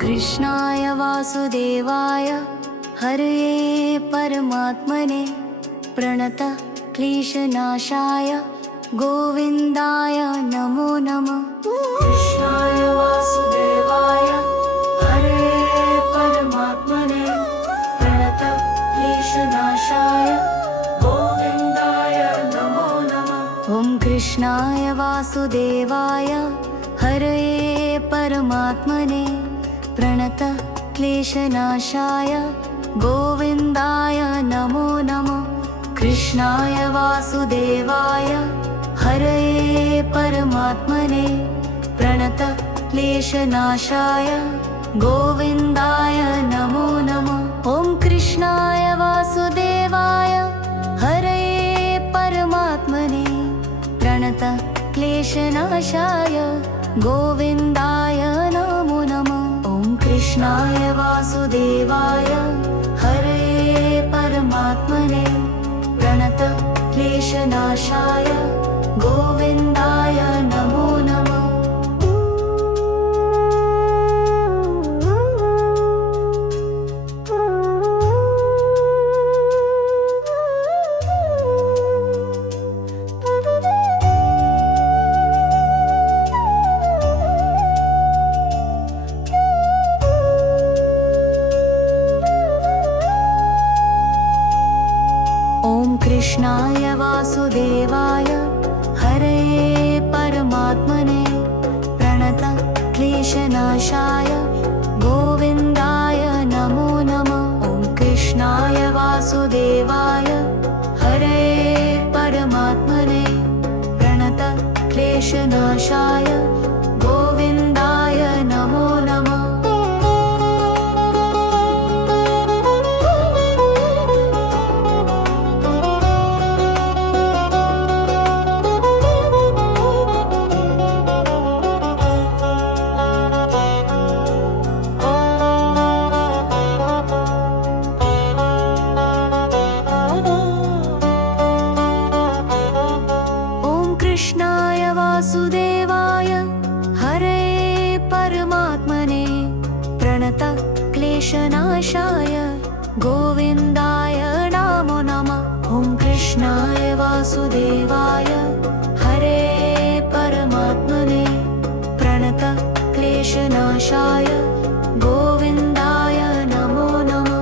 कृष्णाय वासुदेवाय हरये परमात्मने प्रणत क्लेशनाशाय गोविन्दाय नमो नमः। कृष्णाय वासुदेवाय हरये परमात्मने प्रणत क्लेशनाशाय गोविन्दाय नमो नमः। ॐ कृष्णाय वासुदेवाय हरये परमात्मने प्रणत क्लेशनाशाय गोविन्दाय नमो नमः। कृष्णाय वासुदेवाय हरये परमात्मने प्रणत क्लेशनाशाय गोविन्दाय नमो नमः। ॐ कृष्णाय वासुदेवाय हरये परमात्मने प्रणत क्लेशनाशाय गोविन्दाय नमो नमः। ॐ कृष्णाय वासुदेवाय हरये परमात्मने प्रणत क्लेशनाशाय गोविन्दाय नमो नमः। कृष्णाय वासुदेवाय हरये परमात्मने प्रणत क्लेशनाशाय गोविन्दाय नमो नमः। ॐ कृष्णाय वासुदेवाय हरये परमात्मने प्रणत क्लेशनाशाय गोविन्दाय नमो नमः। कृष्णाय वासुदेवाय हरये परमात्मने प्रणत क्लेशनाशाय गोविन्दाय नमो नमः। ॐ कृष्णाय वासुदेवाय हरये परमात्मने प्रणत क्लेशनाशाय गोविन्दाय नमो नमः।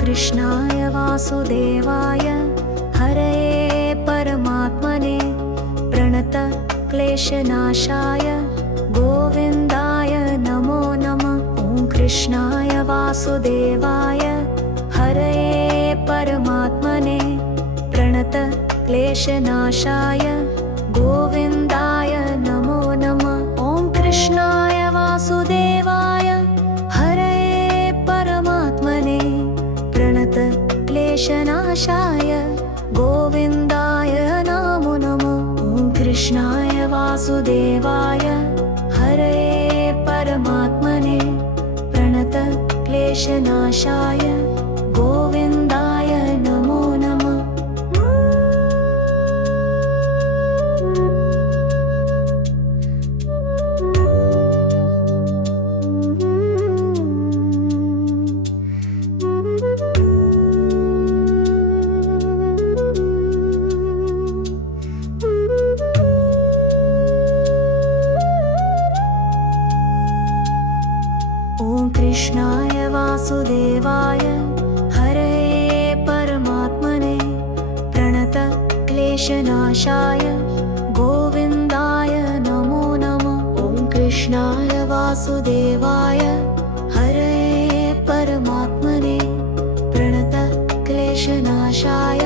कृष्णाय वासुदेवाय हरये परमात्मने प्रणत क्लेशनाशाय गोविन्दाय नमो नमः। ॐ कृष्णाय वासुदेवाय हरये परमात्मने प्रणत क्लेशनाशाय गोविन्दाय नमो नमः। ॐ कृष्णाय वासुदेवाय हरये परमात्मने प्रणत क्लेशनाशाय गोविन्दाय नमो नमः। ॐ कृष्णाय वासुदेवाय हरये परमात्मने प्रणत क्लेशनाशाय गोविन्दाय नमो नमः। कृष्णाय वासुदेवाय हरये परमात्मने प्रणत क्लेशनाशाय गोविन्दाय नमो नमः। ॐ कृष्णाय वासुदेवाय हरये परमात्मने प्रणत क्लेशनाशाय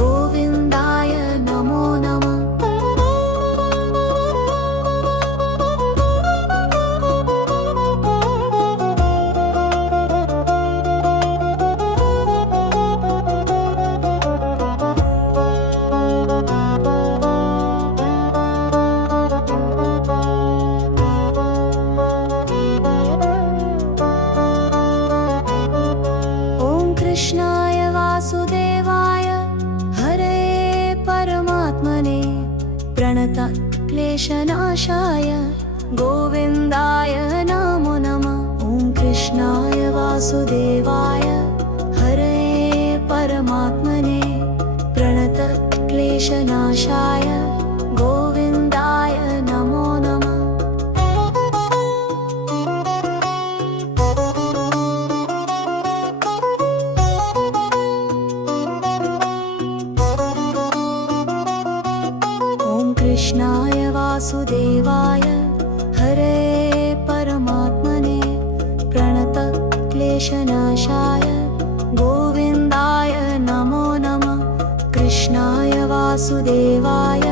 गोविन्दाय नमो नमः। क्लेशनाशाय गोविन्दाय नमो नमः। ॐ कृष्णाय वासुदेवाय हरये परमात्मने प्रणतक्लेशनाशाय गोविन्दाय नमो नमः। ॐ कृष्णाय वासुदेवाय हरये परमात्मने प्रणतक्लेशनाशाय गोविन्दाय नमो नमः। कृष्णाय वासुदेवाय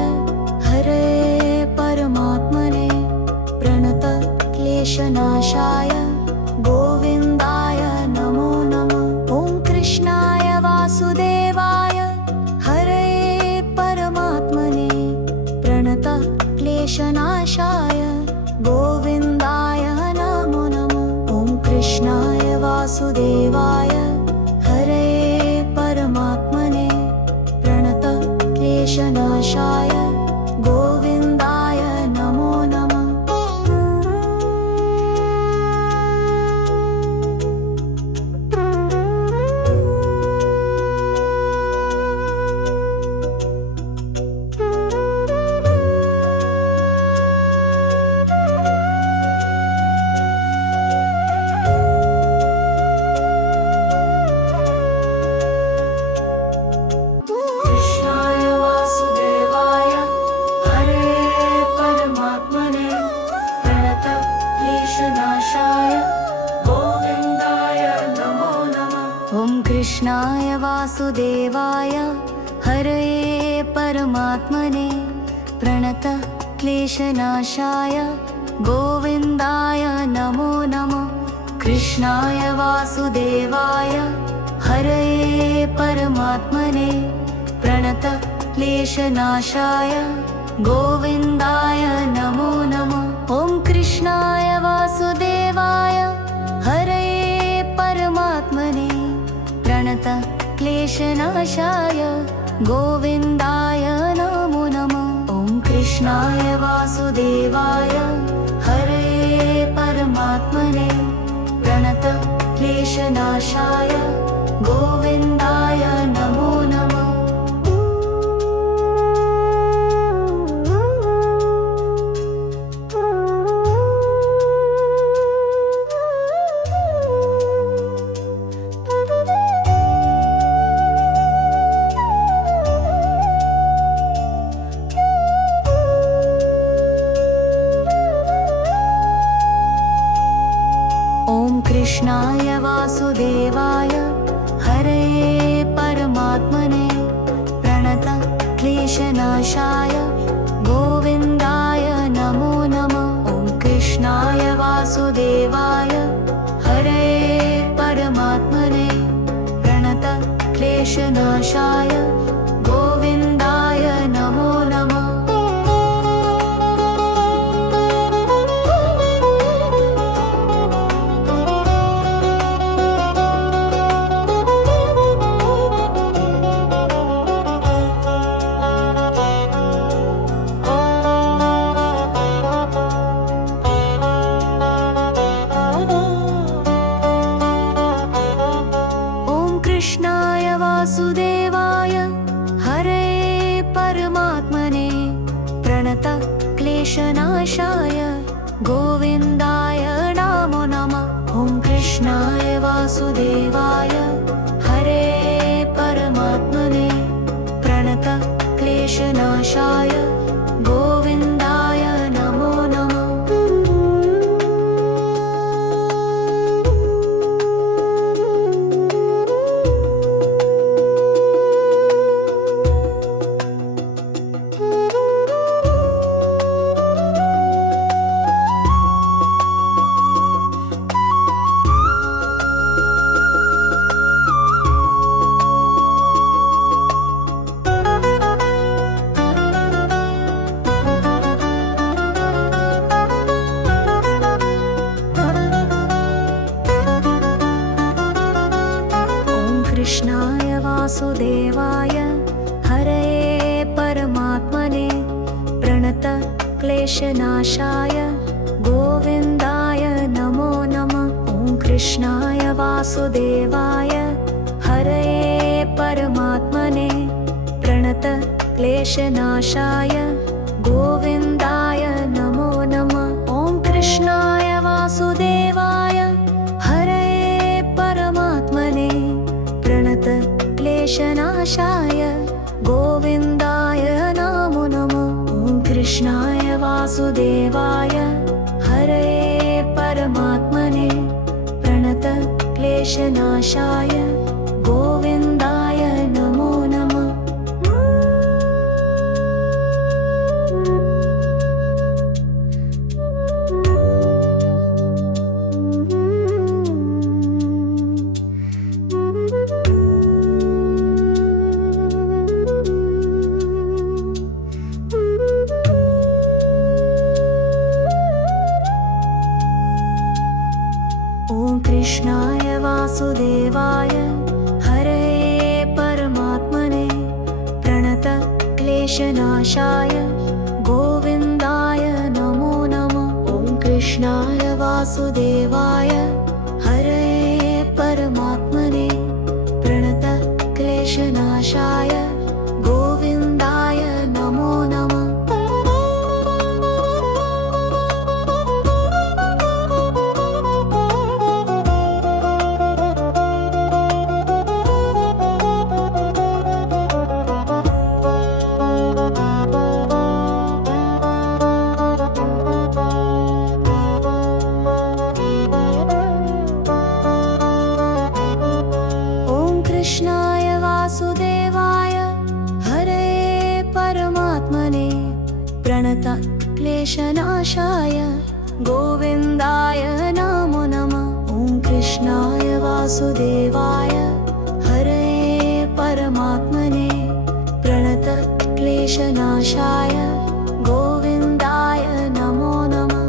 हरये परमात्मने प्रणतक्लेशनाशाय गोविन्दाय नमो नमः। ॐ कृष्णाय वासुदेवाय हरये परमात्मने प्रणतक्लेशनाशाय गोविन्दाय नमो नमः। ॐ कृष्णाय वासुदेवाय हरये परमात्मने प्रणतक्लेशनाशाय गोविन्दाय नमो नमः। कृष्णाय वासुदेवाय हरये परमात्मने प्रणतक्लेशनाशाय गोविन्दाय नमो नमः। ॐ कृष्णाय वासुदेवाय हरये परमात्मने प्रणतक्लेशनाशाय गोविन्दाय नमो नमः। कृष्णाय वासुदेवाय हरये परमात्मने प्रणतक्लेशनाशाय गोविन्दाय नमो नमः। ॐ कृष्णाय वासुदेवाय हरये परमात्मने प्रणतक्लेशनाशाय गोविन्दाय नमो नमः। ॐ कृष्णाय वासुदेवाय हरये परमात्मने प्रणतक्लेशनाशाय गोविन्दाय नमो नमः। ॐ कृष्णाय वासुदेवाय हरये परमात्मने प्रणतक्लेशनाशाय गोविन्दाय नमो नमः। ॐ कृष्णाय वासुदेवाय हरये परमात्मने प्रणतक्लेशनाशाय गोविन्दाय नमो नमः। कृष्णाय वासुदेवाय हरये परमात्मने प्रणतक्लेशनाशाय गोविन्दाय नमो नमः। ॐ कृष्णाय वासुदेवाय हरये परमात्मने प्रणतक्लेशनाशाय गोविन्दाय नमो नमः। कृष्णाय वासुदेवाय हरये परमात्मने प्रणतक्लेशनाशाय क्लेशनाशाय गोविन्दाय नमो नमः। ॐ कृष्णाय वासुदेवाय हरये परमात्मने प्रणत क्लेशनाशाय गोविन्दाय नमो नमः। ॐ कृष्णाय वासुदेवाय हरये परमात्मने प्रणत क्लेशनाशाय गोविन्दाय नमो नमः। ॐ कृष्णाय वासुदेवाय हरये परमात्मने प्रणत क्लेशनाशाय गोविन्दाय नमो नमः। ॐ कृष्णाय वासुदेवाय हरये परमात्मने प्रणत क्लेशनाशाय गोविन्दाय नमो नमः। ॐ कृष्णाय वासुदेवाय हरये परमात्मने प्रणत क्लेशनाशाय गोविन्दाय नमो नमः। ॐ कृष्णाय वासुदेवाय हरये परमात्मने प्रणत क्लेशनाशाय गोविन्दाय नमो नमः। ॐ कृष्णाय वासुदेवाय हरये परमात्मने प्रणत क्लेशनाशाय गोविन्दाय नमो नमः।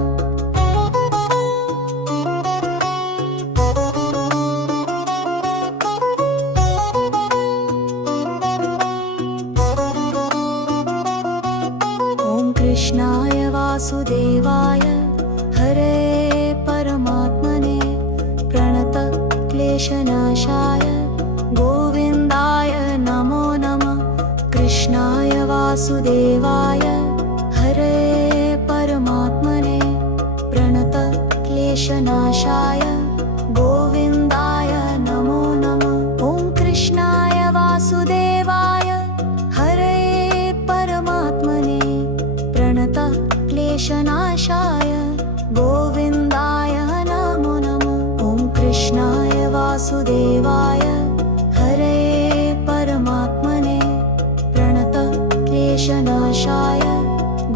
ॐ कृष्णाय वासुदेवाय हरये परमात्मने प्रणत क्लेशनाशाय गोविन्दाय नमो नमः। कृष्णाय वासुदेवाय हरये परमात्मने प्रणत क्लेशनाशाय गोविन्दाय नमो नमः। ॐ कृष्णाय वासुदेवाय हरये परमात्मने प्रणत क्लेशनाशाय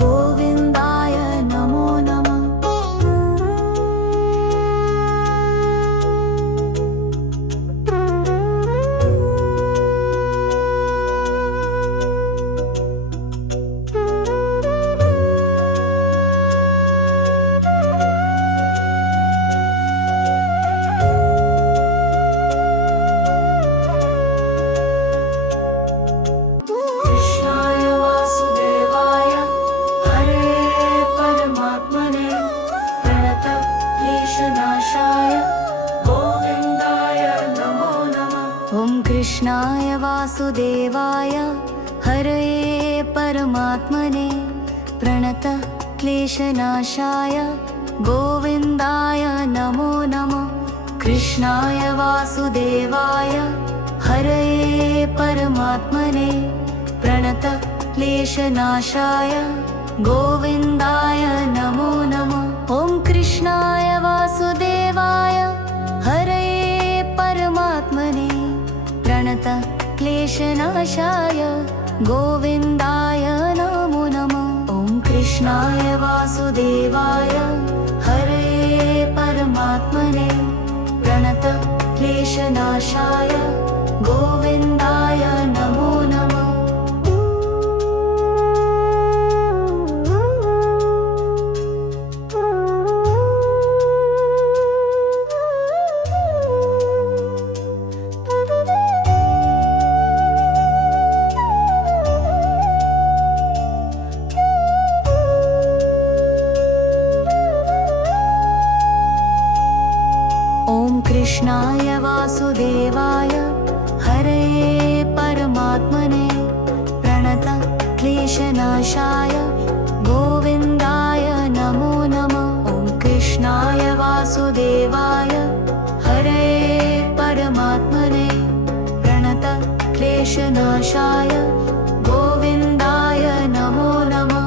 गोविन्दाय नमो नमः। ॐ कृष्णाय वासुदेवाय हरये परमात्मने प्रणत क्लेशनाशाय गोविन्दाय नमो नमः। कृष्णाय वासुदेवाय हरये परमात्मने प्रणत क्लेशनाशाय गोविन्दाय नमो नमः। ॐ कृष्णाय वासुदेवाय हरये परमात्मने प्रणत क्लेशनाशाय गोविन्दाय नमो नमः। कृष्णाय वासुदेवाय हरये परमात्मने प्रणत क्लेशनाशाय गोविन्दाय नमो नमः। ॐ कृष्णाय वासुदेवाय हरये परमात्मने प्रणत क्लेशनाशाय गोविन्दाय नमो नमः। ॐ कृष्णाय वासुदेवाय हरये परमात्मने प्रणत क्लेशनाशाय गोविन्दाय नमो नमः। क्लेशनाशाय गोविन्दाय नमो नमः।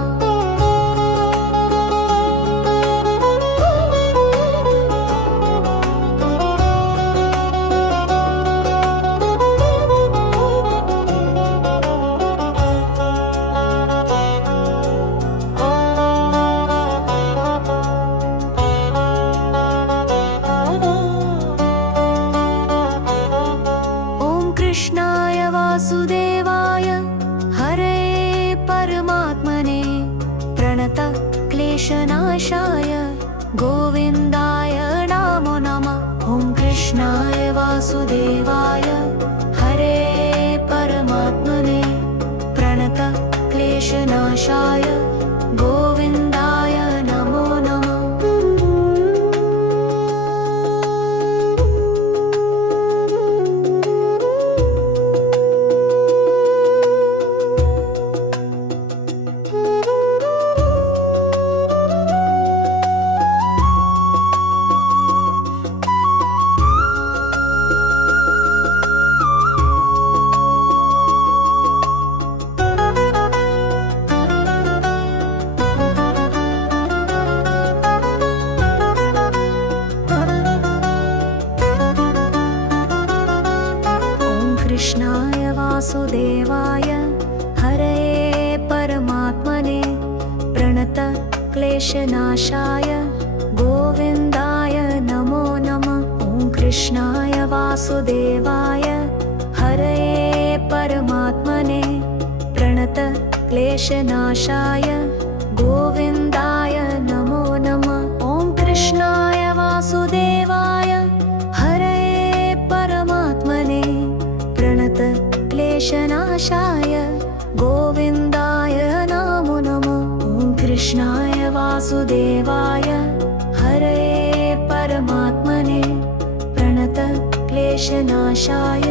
कृष्णाय वासुदेवाय हरे परमात्मने प्रणत क्लेशनाशाय गोविन्दाय नमो नमः। ॐ कृष्णाय वासुदेवाय हरे परमात्मने प्रणत क्लेशनाशाय गोविन्दाय नमो नमः। कृष्णाय वासुदेवाय हरे परमात्मने प्रणत क्लेशनाशाय गोविन्दाय नमो नमः। ॐ कृष्णाय वासुदेवाय हरे परमात्मने प्रणत क्लेशनाशाय गोविन्दाय नमो नमः। ॐ कृष्णाय वासुदेवाय हरे परमात्मने प्रणत क्लेशनाशाय गोविन्दाय नमो नमः। ॐ कृष्णाय वासुदेवाय हरे परमात्मने प्रणत क्लेशनाशाय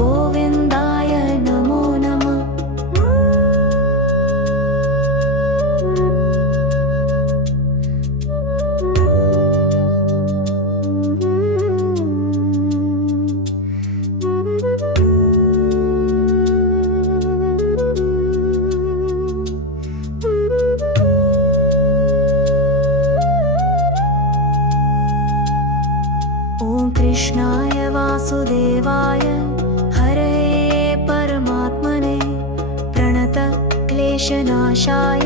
गोविन्दाय नमो नमः। ॐ कृष्णाय वासुदेवाय हरे परमात्मने प्रणत क्लेशनाशाय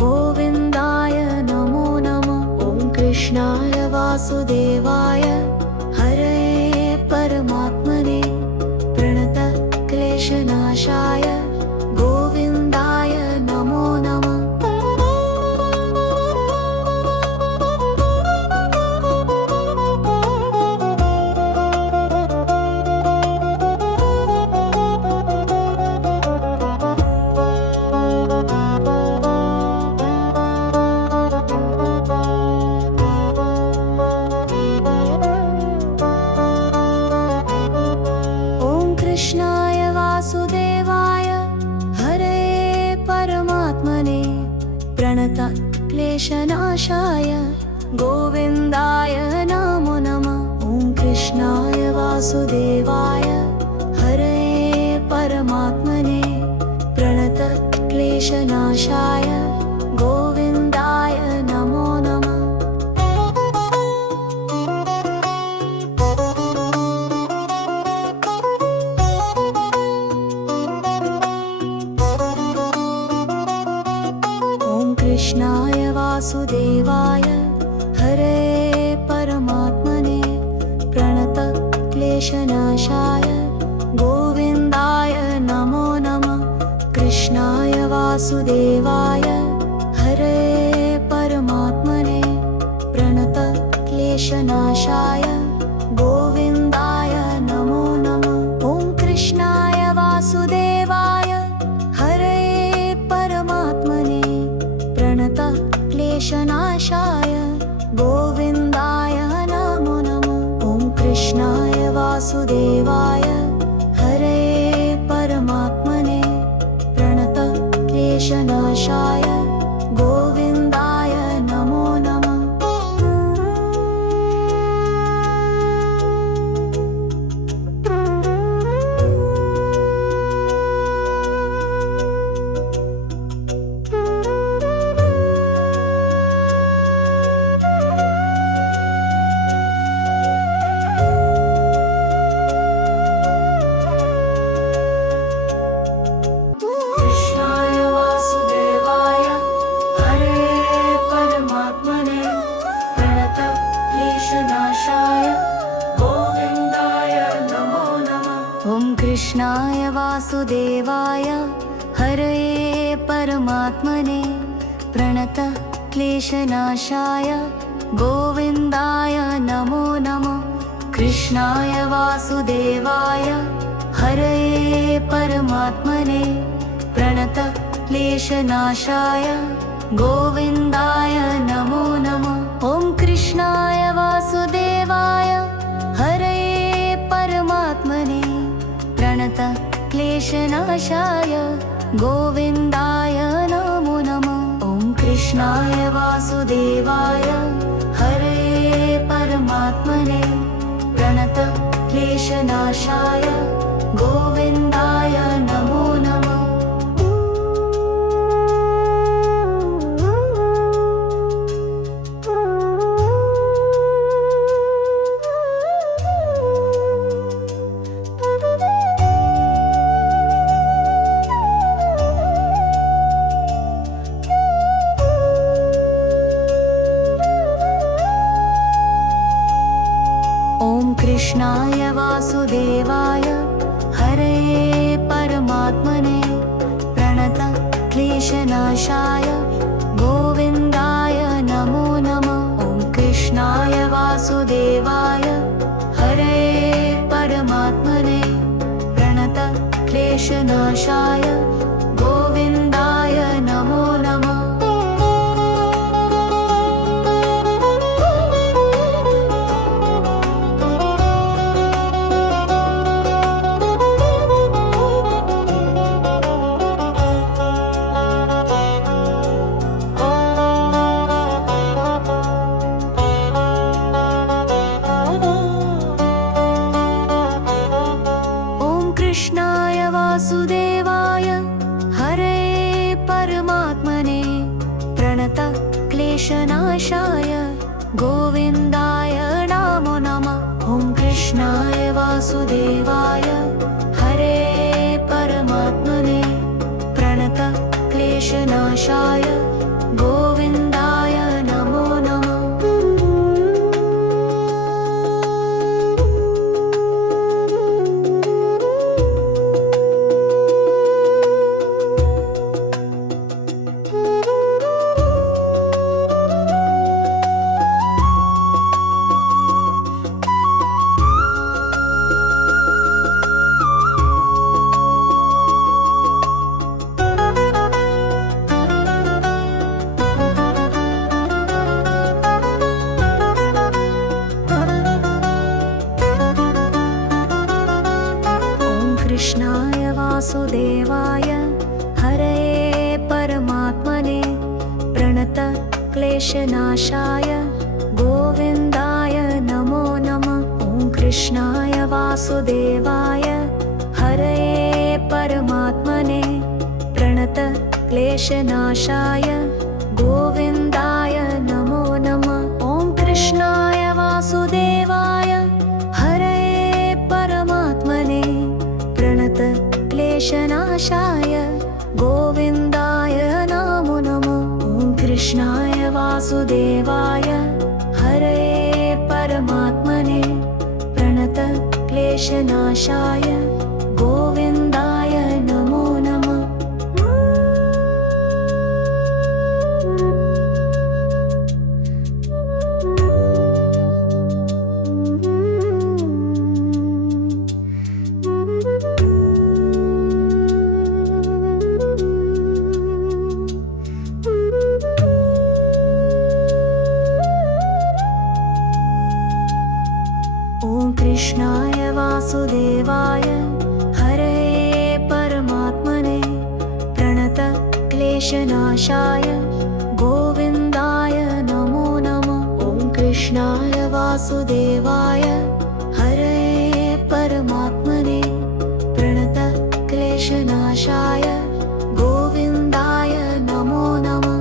गोविन्दाय नमो नमः। ॐ कृष्णाय वासुदेवाय हरे परमात्मने प्रणत क्लेशनाशाय गोविन्दाय नमो नमः। कृष्णाय वासुदेवाय हरे परमात्मने प्रणत क्लेशनाशाय गोविन्दाय नमो नमः। ॐ कृष्णाय वासुदेवाय हरे परमात्मने प्रणत क्लेशनाशाय गोविन्दाय नमो नमः। कृष्णाय वासुदेवाय हरे परमात्मने प्रणत क्लेशनाशाय गोविन्दाय नमो नमः। कृष्णाय वासुदेवाय हरे परमात्मने प्रणत क्लेशनाशाय गोविन्दाय नमो नमः। ॐ कृष्णाय वासुदेवाय हरे परमात्मने प्रणत क्लेशनाशाय गोविन्दाय नमो नमः। ॐ कृष्णाय वासुदेवाय हरे परमात्मने प्रणत क्लेशनाशाय वासुदेवाय हरये परमात्मने प्रणत क्लेशनाशाय गोविन्दाय नमो नमः। कृष्णाय वासुदेवाय हरये परमात्मने प्रणत क्लेशनाशाय गोविन्दाय नमो नमः। ॐ कृष्णाय वासुदेवाय हरये परमात्मने प्रणत क्लेशनाशाय गोविन्दाय नमो नमः। ॐ कृष्णाय वासुदेवाय हरये परमात्मने प्रणत क्लेशनाशाय गोविन्दाय नमो नमः। कृष्णाय वासुदेवाय हरये परमात्मने प्रणत क्लेशनाशाय गोविन्दाय नमो नमः। ॐ कृष्णाय वासुदेवाय हरये परमात्मने प्रणत क्लेशनाशाय गोविन्दाय नमो नमः। कृष्णाय वासुदेवाय हरये परमात्मने प्रणत क्लेशनाशाय गोविन्दाय नमो नमः। ॐ कृष्णाय वासुदेवाय हरये परमात्मने प्रणत क्लेशनाशाय गोविन्दाय नमो नमः। कृष्णाय वासुदेवाय हरये परमात्मने प्रणत क्लेशनाशाय गोविन्दाय नमो नमः। ॐ कृष्णाय वासुदेवाय हरये परमात्मने प्रणत क्लेशनाशाय गोविन्दाय नमो नमः। ॐ कृष्णाय वासुदेवाय हरये परमात्मने प्रणत क्लेशनाशाय गोविन्दाय नमो नमः। ॐ कृष्णाय वासुदेवाय हरये परमात्मने प्रणत क्लेशनाशाय गोविन्दाय नमो नमः। ॐ कृष्णाय वासुदेवाय हरये परमात्मने प्रणत क्लेशनाशाय गोविन्दाय नमो नमः। ॐ कृष्णाय वासुदेवाय हरये परमात्मने प्रणत क्लेशनाशाय गोविन्दाय नमो नमः।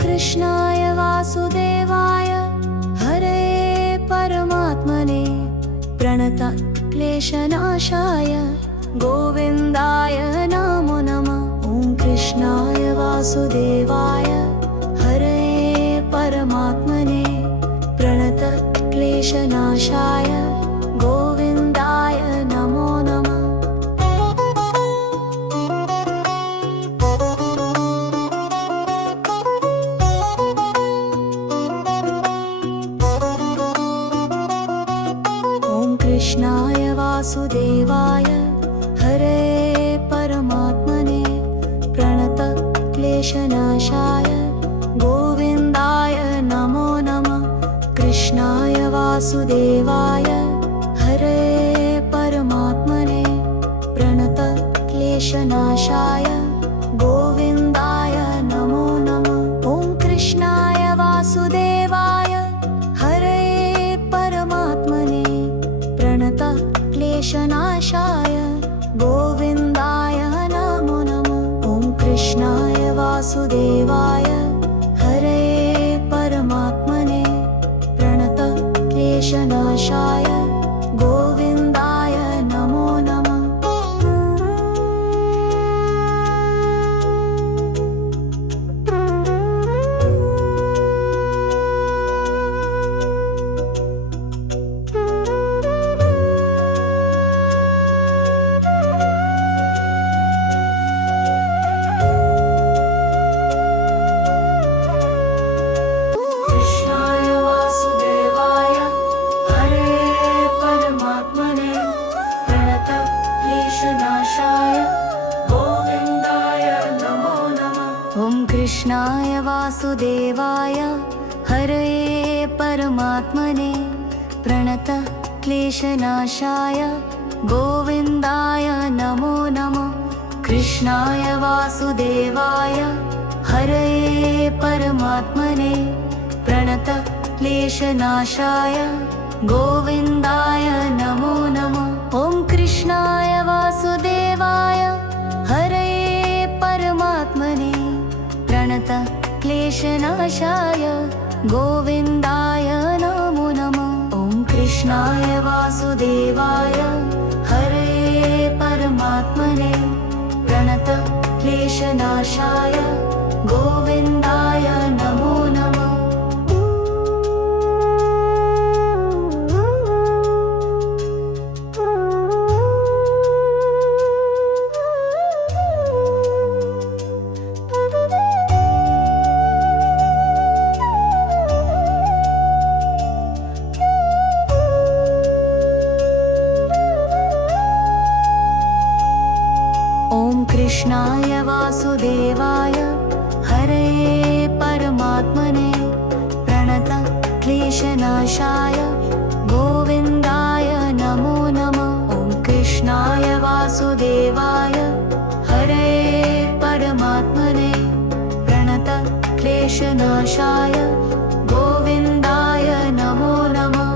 कृष्णाय प्रणतक्लेशनाशाय गोविन्दाय नमो नमः। ॐ कृष्णाय वासुदेवाय हरे परमात्मने प्रणतक्लेशनाशाय गोविन्दाय नमो नमः। कृष्णाय वासुदेवाय हरे परमात्मने प्रणतक्लेशनाशाय गोविन्दाय नमो नमः। कृष्णाय वासुदेवाय हरे परमात्मने प्रणतक्लेशनाशाय गोविन्दाय नमो नमः। ॐ कृष्णाय वासुदेवाय हरे परमात्मने प्रणतक्लेशनाशाय गोविन्दाय नमो नमः। ॐ कृष्णाय वासुदेवाय हरे परमात्मने प्रणतक्लेशनाशाय गोविन्दाय नमो नमः। कृष्णाय वासुदेवाय हरे परमात्मने प्रणतक्लेशनाशाय गोविन्दाय नमो नमः। कृष्णाय वासुदेवाय हरे परमात्मने प्रणतक्लेशनाशाय गोविन्दाय नमो नमः। ॐ कृष्णाय वासुदेवाय हरे परमात्मने प्रणतक्लेशनाशाय गोविन्दाय नमो नमः। ॐ कृष्णाय वासुदेवाय हरे परमात्मने प्रणतक्लेशनाशाय गोविन्दाय नमो नमः। कृष्णाय वासुदेवाय हरे परमात्मने प्रणतक्लेशनाशाय गोविन्दाय नमो नमः। ॐ कृष्णाय वासुदेवाय हरे परमात्मने प्रणतक्लेशनाशाय गोविन्दाय नमो नमः।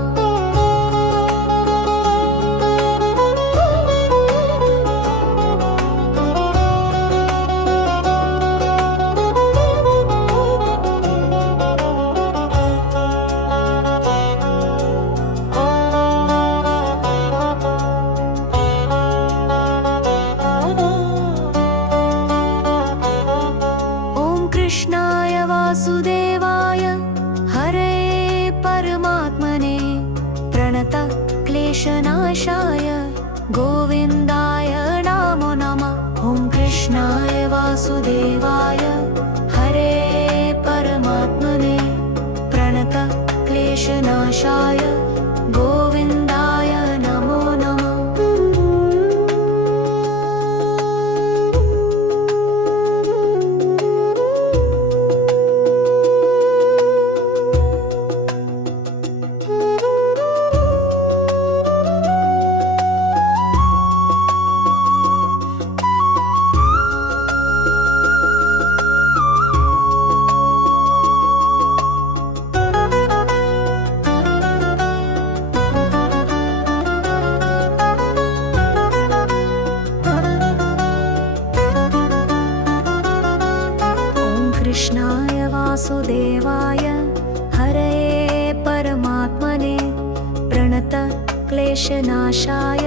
क्लेशनाशाय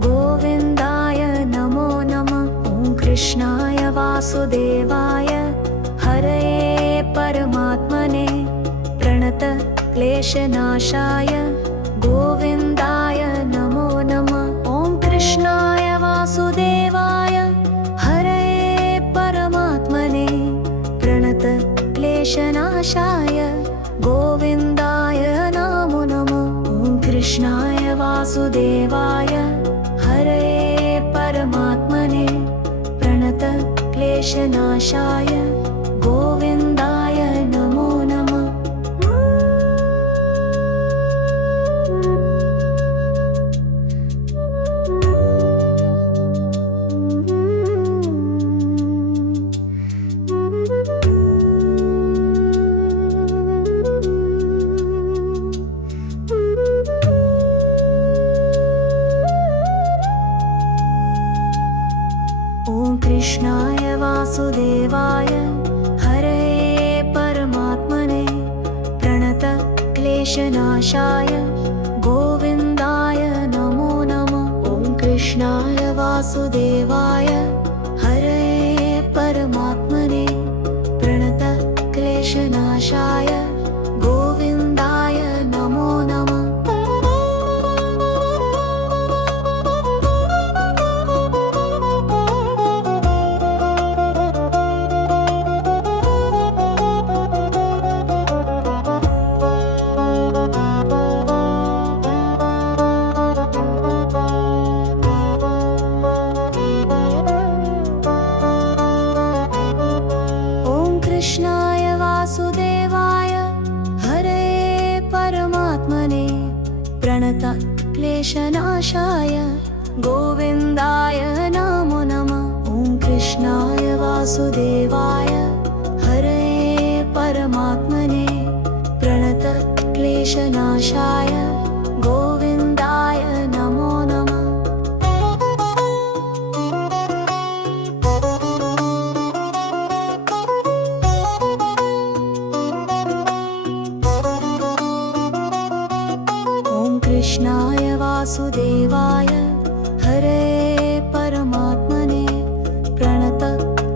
गोविन्दाय नमो नमः। ॐ कृष्णाय वासुदेवाय हरये परमात्मने प्रणत क्लेशनाशाय गोविन्दाय नमो नमः। ॐ कृष्णाय वासुदेवाय हरये परमात्मने प्रणत क्लेशनाशाय गोविन्दाय नमो नमः। ॐ कृष्णाय वासुदेवाय हरये परमात्मने प्रणत क्लेशनाशाय गोविन्दाय नमो नमः। ॐ कृष्णाय वासुदेवाय हरये परमात्मने प्रणत क्लेशनाशाय गोविन्दाय नमो नमः। ॐ कृष्णाय वासुदेवाय हरये परमात्मने प्रणत क्लेशनाशाय गोविन्दाय नमो नमः। कृष्णाय वासुदेवाय हरये परमात्मने प्रणत क्लेशनाशाय गोविन्दाय नमो नमः। ॐ कृष्णाय वासुदेवाय हरये परमात्मने प्रणत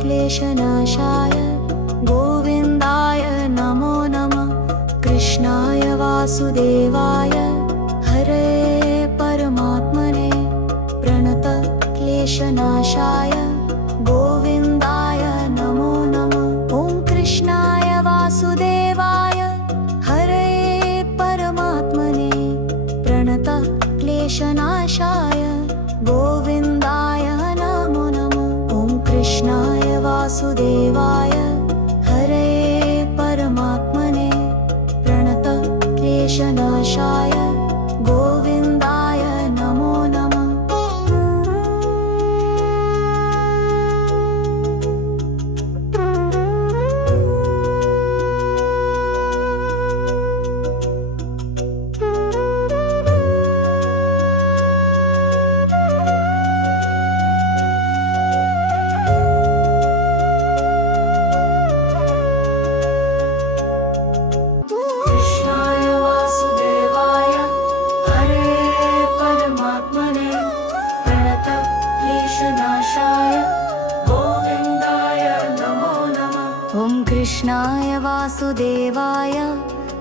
क्लेशनाशाय गोविन्दाय नमो नमः। कृष्णाय वासुदेवाय हरये परमात्मने प्रणत क्लेशनाशाय गोविन्दाय नमो नमः। कृष्णाय वासुदेवाय हरये परमात्मने प्रणत क्लेशनाशाय गोविन्दाय नमो नमः। ॐ कृष्णाय वासुदेवाय हरये परमात्मने प्रणत क्लेशनाशाय गोविन्दाय नमो नमः। ॐ कृष्णाय वासुदेवाय हरये परमात्मने प्रणत क्लेशनाशाय गोविन्दाय नमो नमः। कृष्णाय वासुदेवाय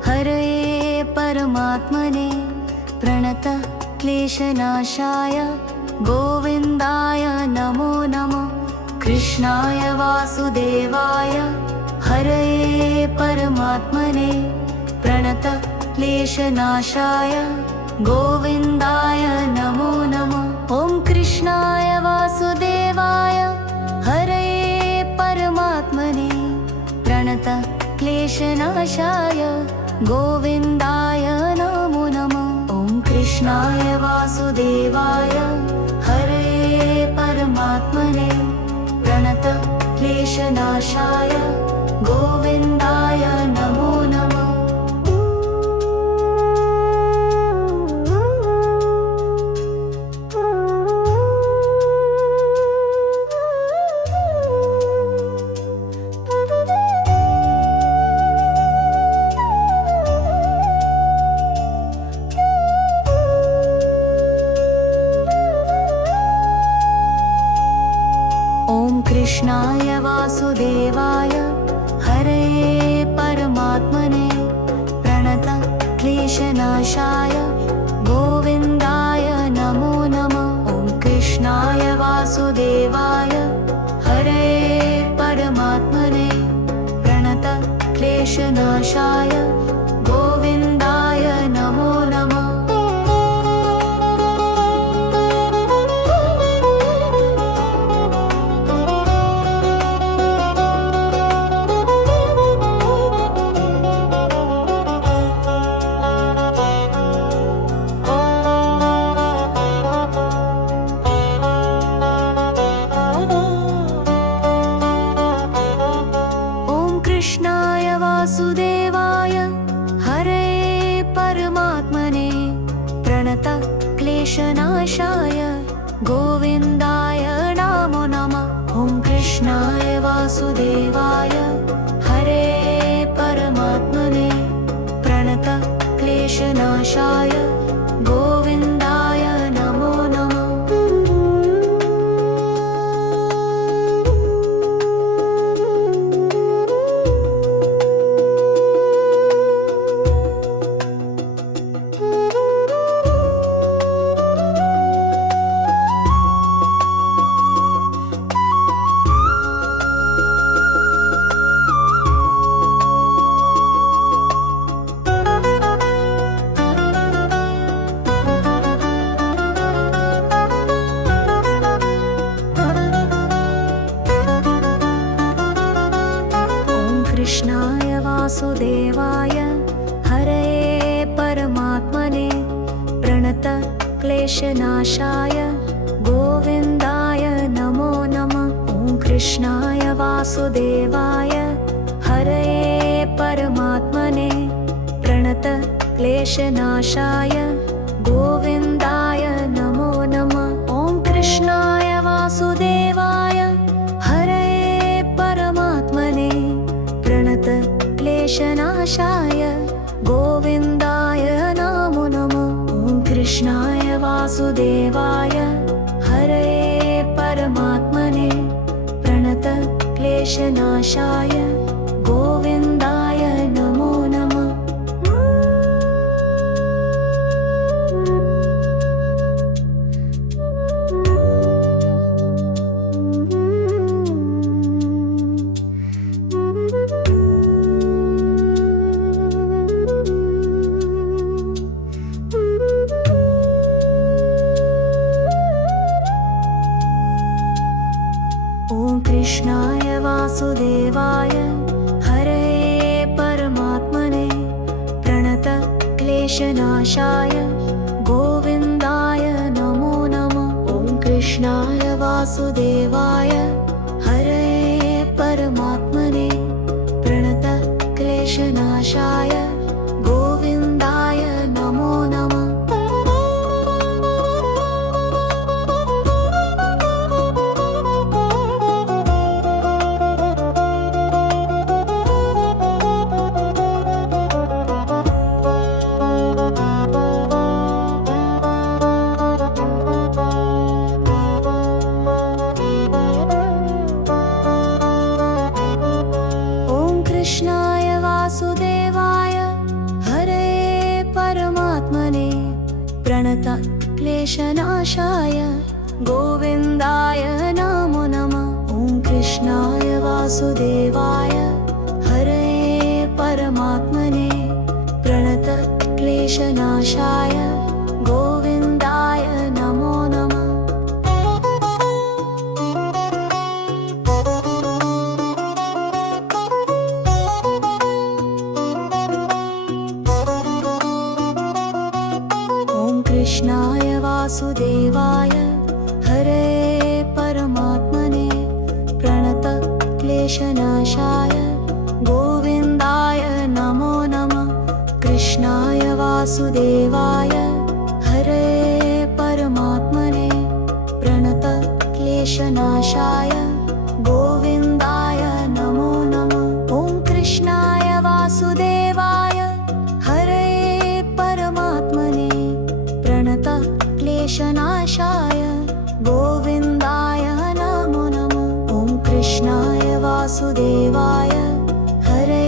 हरये परमात्मने प्रणत क्लेशनाशाय गोविन्दाय नमो नमः। कृष्णाय वासुदेवाय हरये परमात्मने प्रणत क्लेशनाशाय गोविन्दाय नमो नमः। ॐ कृष्णाय वासुदेवाय हरये परमात्मने प्रणत क्लेशनाशाय गोविन्दाय नमो नमः। ॐ कृष्णाय वासुदेवाय हरये परमात्मने प्रणत क्लेशनाशाय गोविन्दाय नमो नमः। क्लेशनाशाय गोविन्दाय नमो नमः। ॐ कृष्णाय वासुदेवाय हरे परमात्मने प्रणतक्लेशनाशाय गोविन्दाय नमो नमः। कृष्णाय वासुदेवाय हरे परमात्मने प्रणतक्लेशनाशाय गोविन्दाय नमो नमः। ॐ कृष्णाय वासुदेवाय हरे परमात्मने प्रणतक्लेशनाशाय गोविन्दाय नमो नमः। कृष्णाय वासुदेवाय हरे परमात्मने प्रणतक्लेशनाशाय गोविन्दाय नमो नमः। ॐ कृष्णाय वासुदेवाय हरे परमात्मने प्रणतक्लेशनाशाय गोविन्दाय नमो नमः। ॐ कृष्णाय वासुदेवाय हरे परमात्मने प्रणतक्लेशनाशाय गोविन्दाय नमो नमः। ॐ कृष्णाय वासुदेवाय हरे परमात्मने प्रणतक्लेशनाशाय गोविन्दाय नमो नमः। कृष्णाय वासुदेवाय हरे परमात्मने प्रणतक्लेशनाशाय गोविन्दाय नमो नमः। ॐ कृष्णाय वासुदेवाय हरे परमात्मने प्रणतक्लेशनाशाय गोविन्दाय नमो नमः। कृष्णाय वासुदेवाय हरे परमात्मने प्रणतक्लेशनाशाय गोविन्दाय नमो नमः। ॐ कृष्णाय वासुदेवाय हरे परमात्मने प्रणतक्लेशनाशाय गोविन्दाय नमो नमः। कृष्णाय वासुदेवाय हरे परमात्मने प्रणतक्लेशनाशाय गोविन्दाय नमो नमः। कृष्णाय वासुदेवाय हरे परमात्मने प्रणतक्लेशनाशाय गोविन्दाय नमो नमः। ॐ कृष्णाय वासुदेवाय हरे परमात्मने प्रणतक्लेशनाशाय गोविन्दाय नमो नमः। ॐ कृष्णाय वासुदेवाय हरे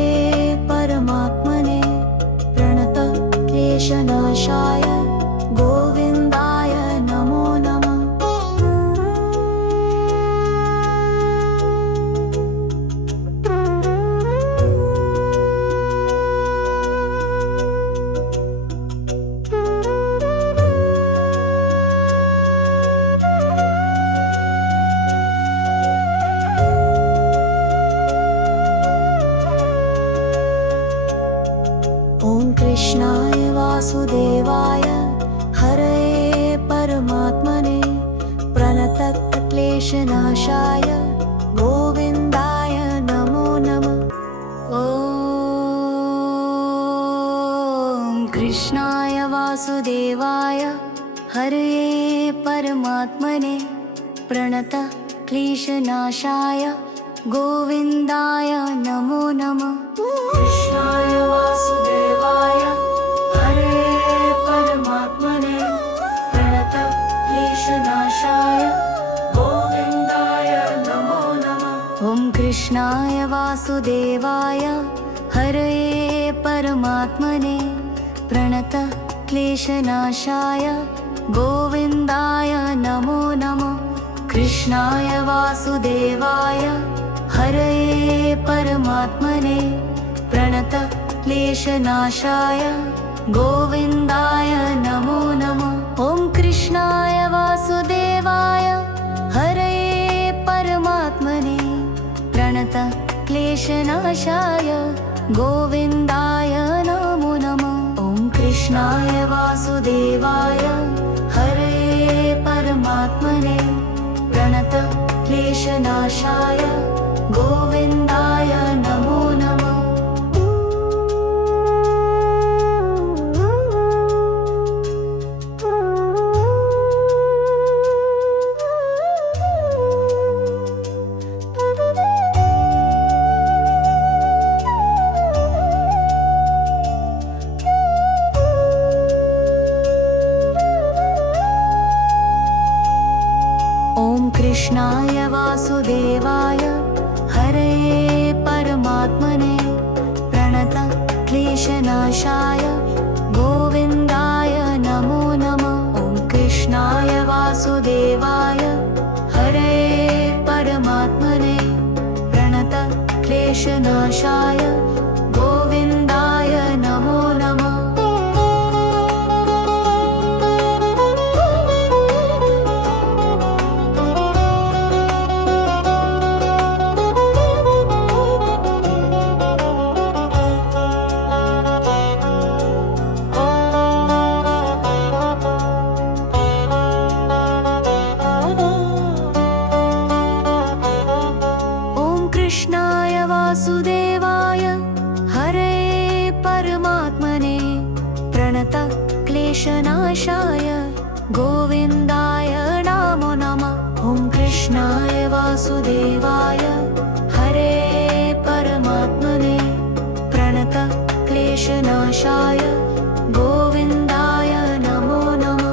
परमात्मने प्रणतक्लेशनाशाय क्लेशनाशाय गोविन्दाय नमो नमः। ॐ कृष्णाय वासुदेवाय हरये परमात्मने प्रणतक्लेशनाशाय गोविन्दाय नमो नमः। ॐ कृष्णाय वासुदेवाय हरये परमात्मने प्रणतक्लेशनाशाय गोविन्दाय नमो नमः। कृष्णाय वासुदेवाय हरे परमात्मने प्रणतक्लेशनाशाय गोविन्दाय नमो नमः। ॐ कृष्णाय वासुदेवाय हरे परमात्मने प्रणतक्लेशनाशाय गोविन्दाय नमो नमः। कृष्णाय वासुदेवाय हरे परमात्मने प्रणतक्लेशनाशाय गोविन्दाय नमो नमः। ॐ कृष्णाय वासुदेवाय हरे परमात्मने प्रणतक्लेशनाशाय गोविन्दाय नमो नमः। ॐ कृष्णाय वासुदेवाय हरे परमात्मने प्रणतक्लेशनाशाय गोविन्दाय नमो नमः। ॐ कृष्णाय वासुदेवाय हरे परमात्मने प्रणतक्लेशनाशाय गोविन्दाय नमो नमः। ॐ कृष्णाय वासुदेवाय हरे परमात्मने प्रणतक्लेशनाशाय गोविन्दाय नमो नमः। कृष्णाय वासुदेवाय हरे परमात्मने प्रणतक्लेशनाशाय गोविन्दाय नमो नमः। ॐ कृष्णाय वासुदेवाय हरे परमात्मने प्रणतक्लेशनाशाय गोविन्दाय नमो नमः।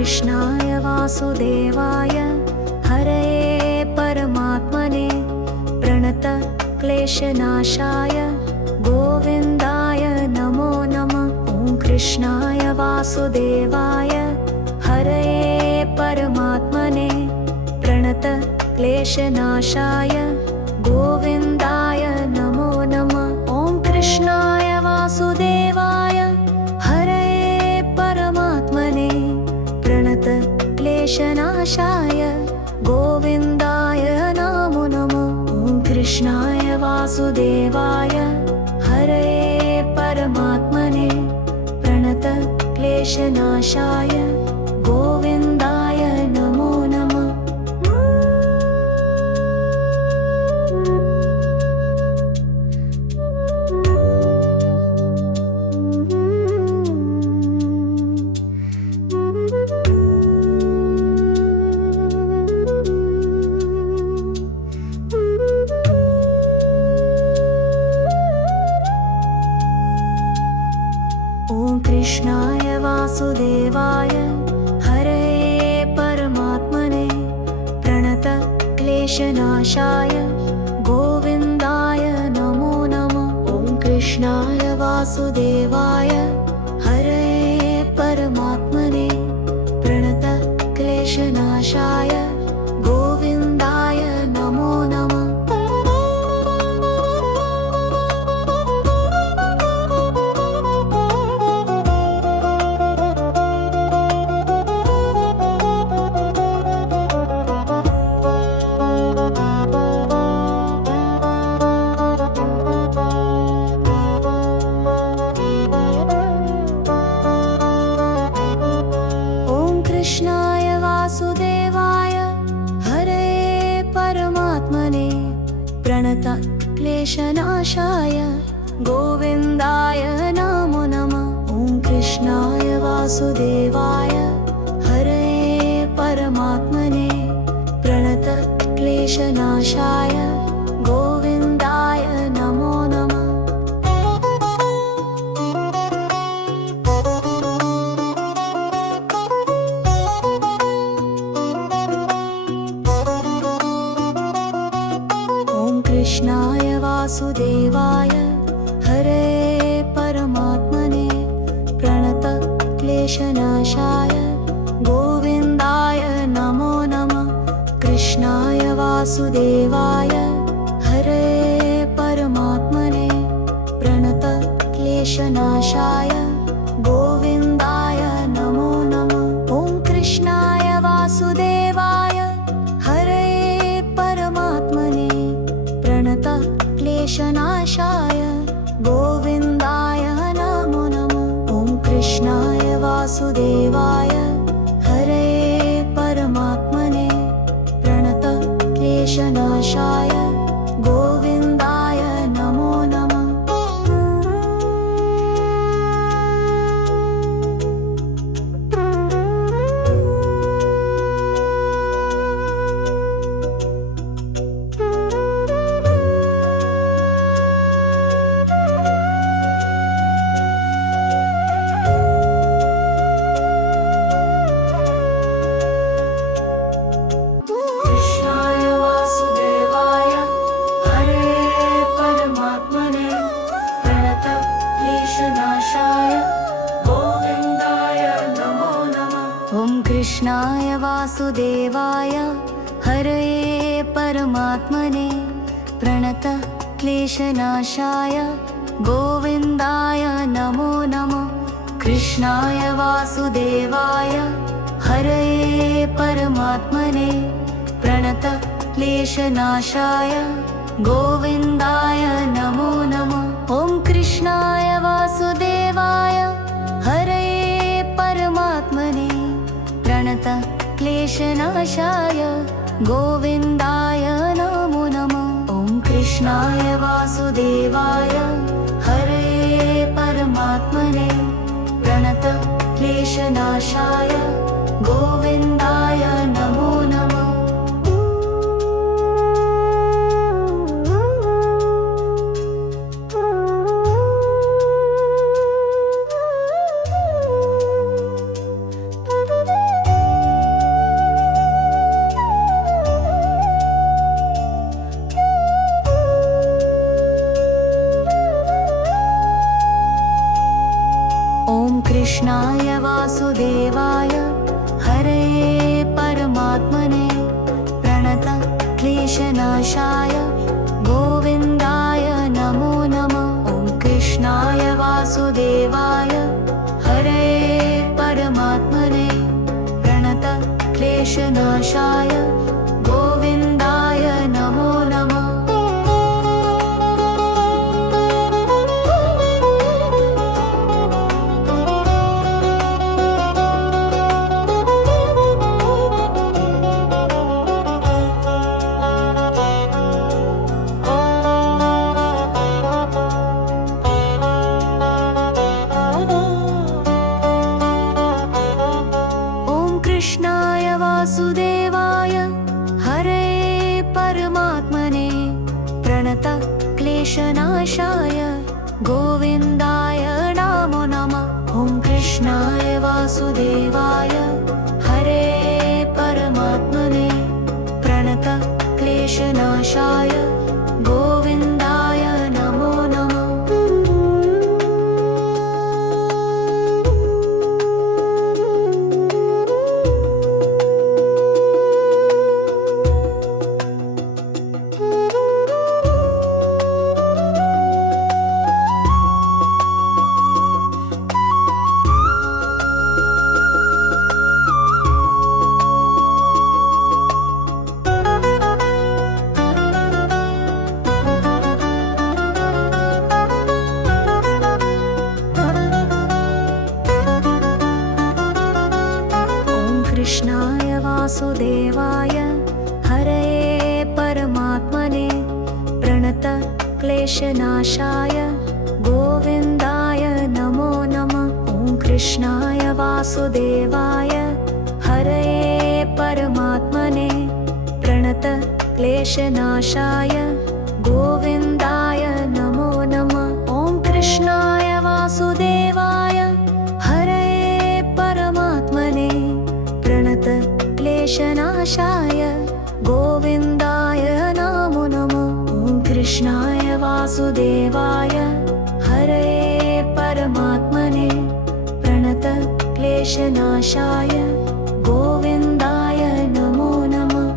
कृष्णाय वासुदेवाय हरे परमात्मने प्रणतक्लेशनाशाय गोविन्दाय नमो नमः। ॐ कृष्णाय वासुदेवाय हरे परमात्मने प्रणतक्लेशनाशाय गोविन्दाय नमो नमः। ॐ कृष्णाय वासुदेवाय हरे परमात्मने प्रणतक्लेशनाशाय गोविन्दाय नमो नमः। ॐ कृष्णाय वासुदेवाय हरे परमात्मने प्रणतक्लेशनाशाय गोविन्दाय नमो नमः। कृष्णाय वासुदेवाय हरये परमात्मने प्रणत क्लेशनाशाय गोविन्दाय नमो नमः। ॐ कृष्णाय वासुदेवाय हरये परमात्मने प्रणत क्लेशनाशाय गोविन्दाय नमो नमः। कृष्णाय वासुदेवाय हरये परमात्मने प्रणत क्लेशनाशाय गोविन्दाय नमो नमः। ॐ कृष्णाय वासुदेवाय हरये परमात्मने प्रणत क्लेशनाशाय गोविन्दाय नमो नमः। कृष्णाय वासुदेवाय हरये परमात्मने प्रणत क्लेशनाशाय गोविन्दाय नमो नमः। कृष्णाय वासुदेवाय हरये परमात्मने प्रणत क्लेशनाशाय गोविन्दाय नमो नमः। ॐ कृष्णाय वासुदेवाय हरये परमात्मने प्रणत क्लेशनाशाय गोविन्दाय नमो नमः। ॐ कृष्णाय वासुदेवाय हरये परमात्मने प्रणत क्लेशनाशाय गोविन्दाय नमो नमः। कृष्णाय वासुदेवाय हरये परमात्मने प्रणत क्लेशनाशाय गोविन्दाय नमो नमः। कृष्णाय वासुदेवाय हरये परमात्मने प्रणत क्लेशनाशाय गोविन्दाय नमो नमः। ॐ कृष्णाय वासुदेवाय हरये परमात्मने प्रणत क्लेशनाशाय गोविन्दाय नमो नमः। ॐ कृष्णाय वासुदेवाय हरये परमात्मने प्रणत क्लेशनाशाय गोविन्दाय नमो नमः। कृष्णाय वासुदेवाय हरये परमात्मने प्रणत क्लेशनाशाय गोविन्दाय नमो नमः। ॐ कृष्णाय वासुदेवाय हरये परमात्मने प्रणत क्लेशनाशाय गोविन्दाय नमो नमः। कृष्णाय वासुदेवाय हरये परमात्मने प्रणत क्लेशनाशाय गोविन्दाय नमो नमः। ॐ कृष्णाय वासुदेवाय हरे परमात्मने प्रणतः क्लेशनाशाय गोविन्दाय नमो नमः। कृष्णाय वासुदेवाय हरये परमात्मने प्रणतः क्लेशनाशाय गोविन्दाय नमो नमः। ॐ कृष्णाय वासुदेवाय हरये परमात्मने प्रणतः क्लेशनाशाय गोविन्दाय नमो नमः। ॐ कृष्णाय वासुदेवाय हरये परमात्मने प्रणतः क्लेशनाशाय गोविन्दाय नमो नमः। ॐ कृष्णाय वासुदेवाय हरये परमात्मने प्रणतः क्लेशनाशाय गोविन्दाय नमो नमः।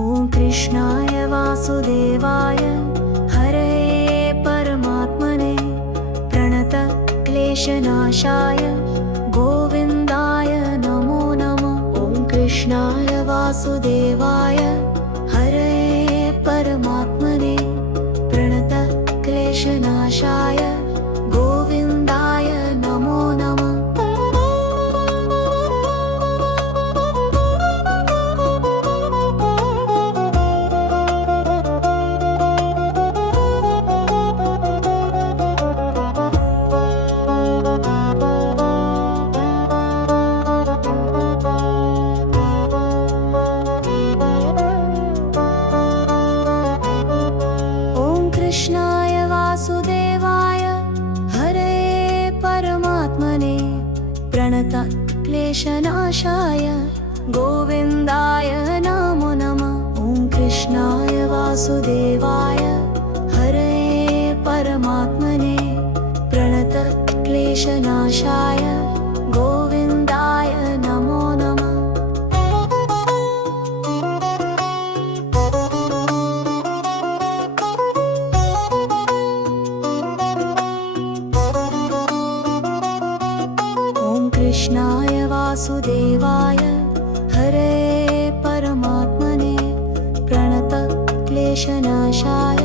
ॐ कृष्णाय वासुदेवाय हरये परमात्मने प्रणतः क्लेशनाशाय गोविन्दाय नमो नमः। ॐ कृष्णाय वासुदेवाय हरये परमात्मने प्रणतः क्लेशनाशाय गोविन्दाय नमो नमः। कृष्णाय वासुदेवाय हरये परमात्मने प्रणतः क्लेशनाशाय गोविन्दाय नमो नमः। ॐ कृष्णाय वासुदेवाय हरये परमात्मने प्रणतः क्लेशनाशाय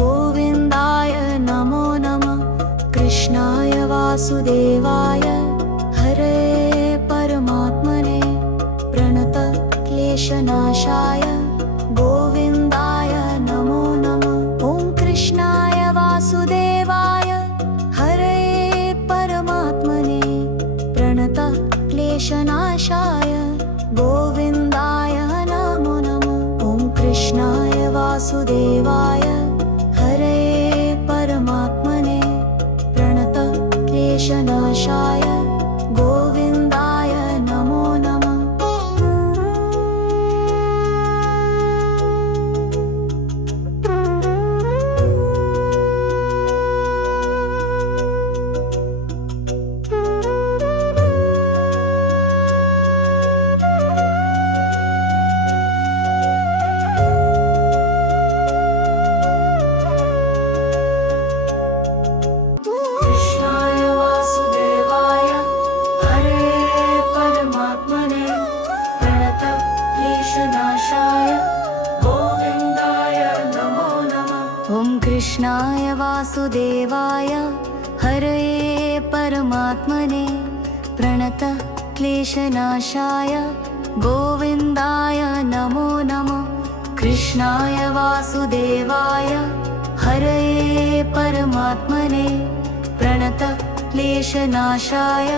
गोविन्दाय नमो नमः। कृष्णाय वासुदेवाय हरये परमात्मने प्रणतः क्लेशनाशाय गोविन्दाय नमो नमः। कृष्णाय वासुदेवाय हरये परमात्मने प्रणतः क्लेशनाशाय गोविन्दाय नमो नमः। ॐ कृष्णाय वासुदेवाय हरये परमात्मने प्रणतः क्लेशनाशाय गोविन्दाय नमो नमः। ॐ कृष्णाय वासुदेवाय हरये परमात्मने प्रणतः क्लेशनाशाय गोविन्दाय नमो नमः। कृष्णाय वासुदेवाय हरये परमात्मने प्रणतः क्लेशनाशाय गोविन्दाय नमो नमः। कृष्णाय वासुदेवाय हरये परमात्मने प्रणत क्लेशनाशाय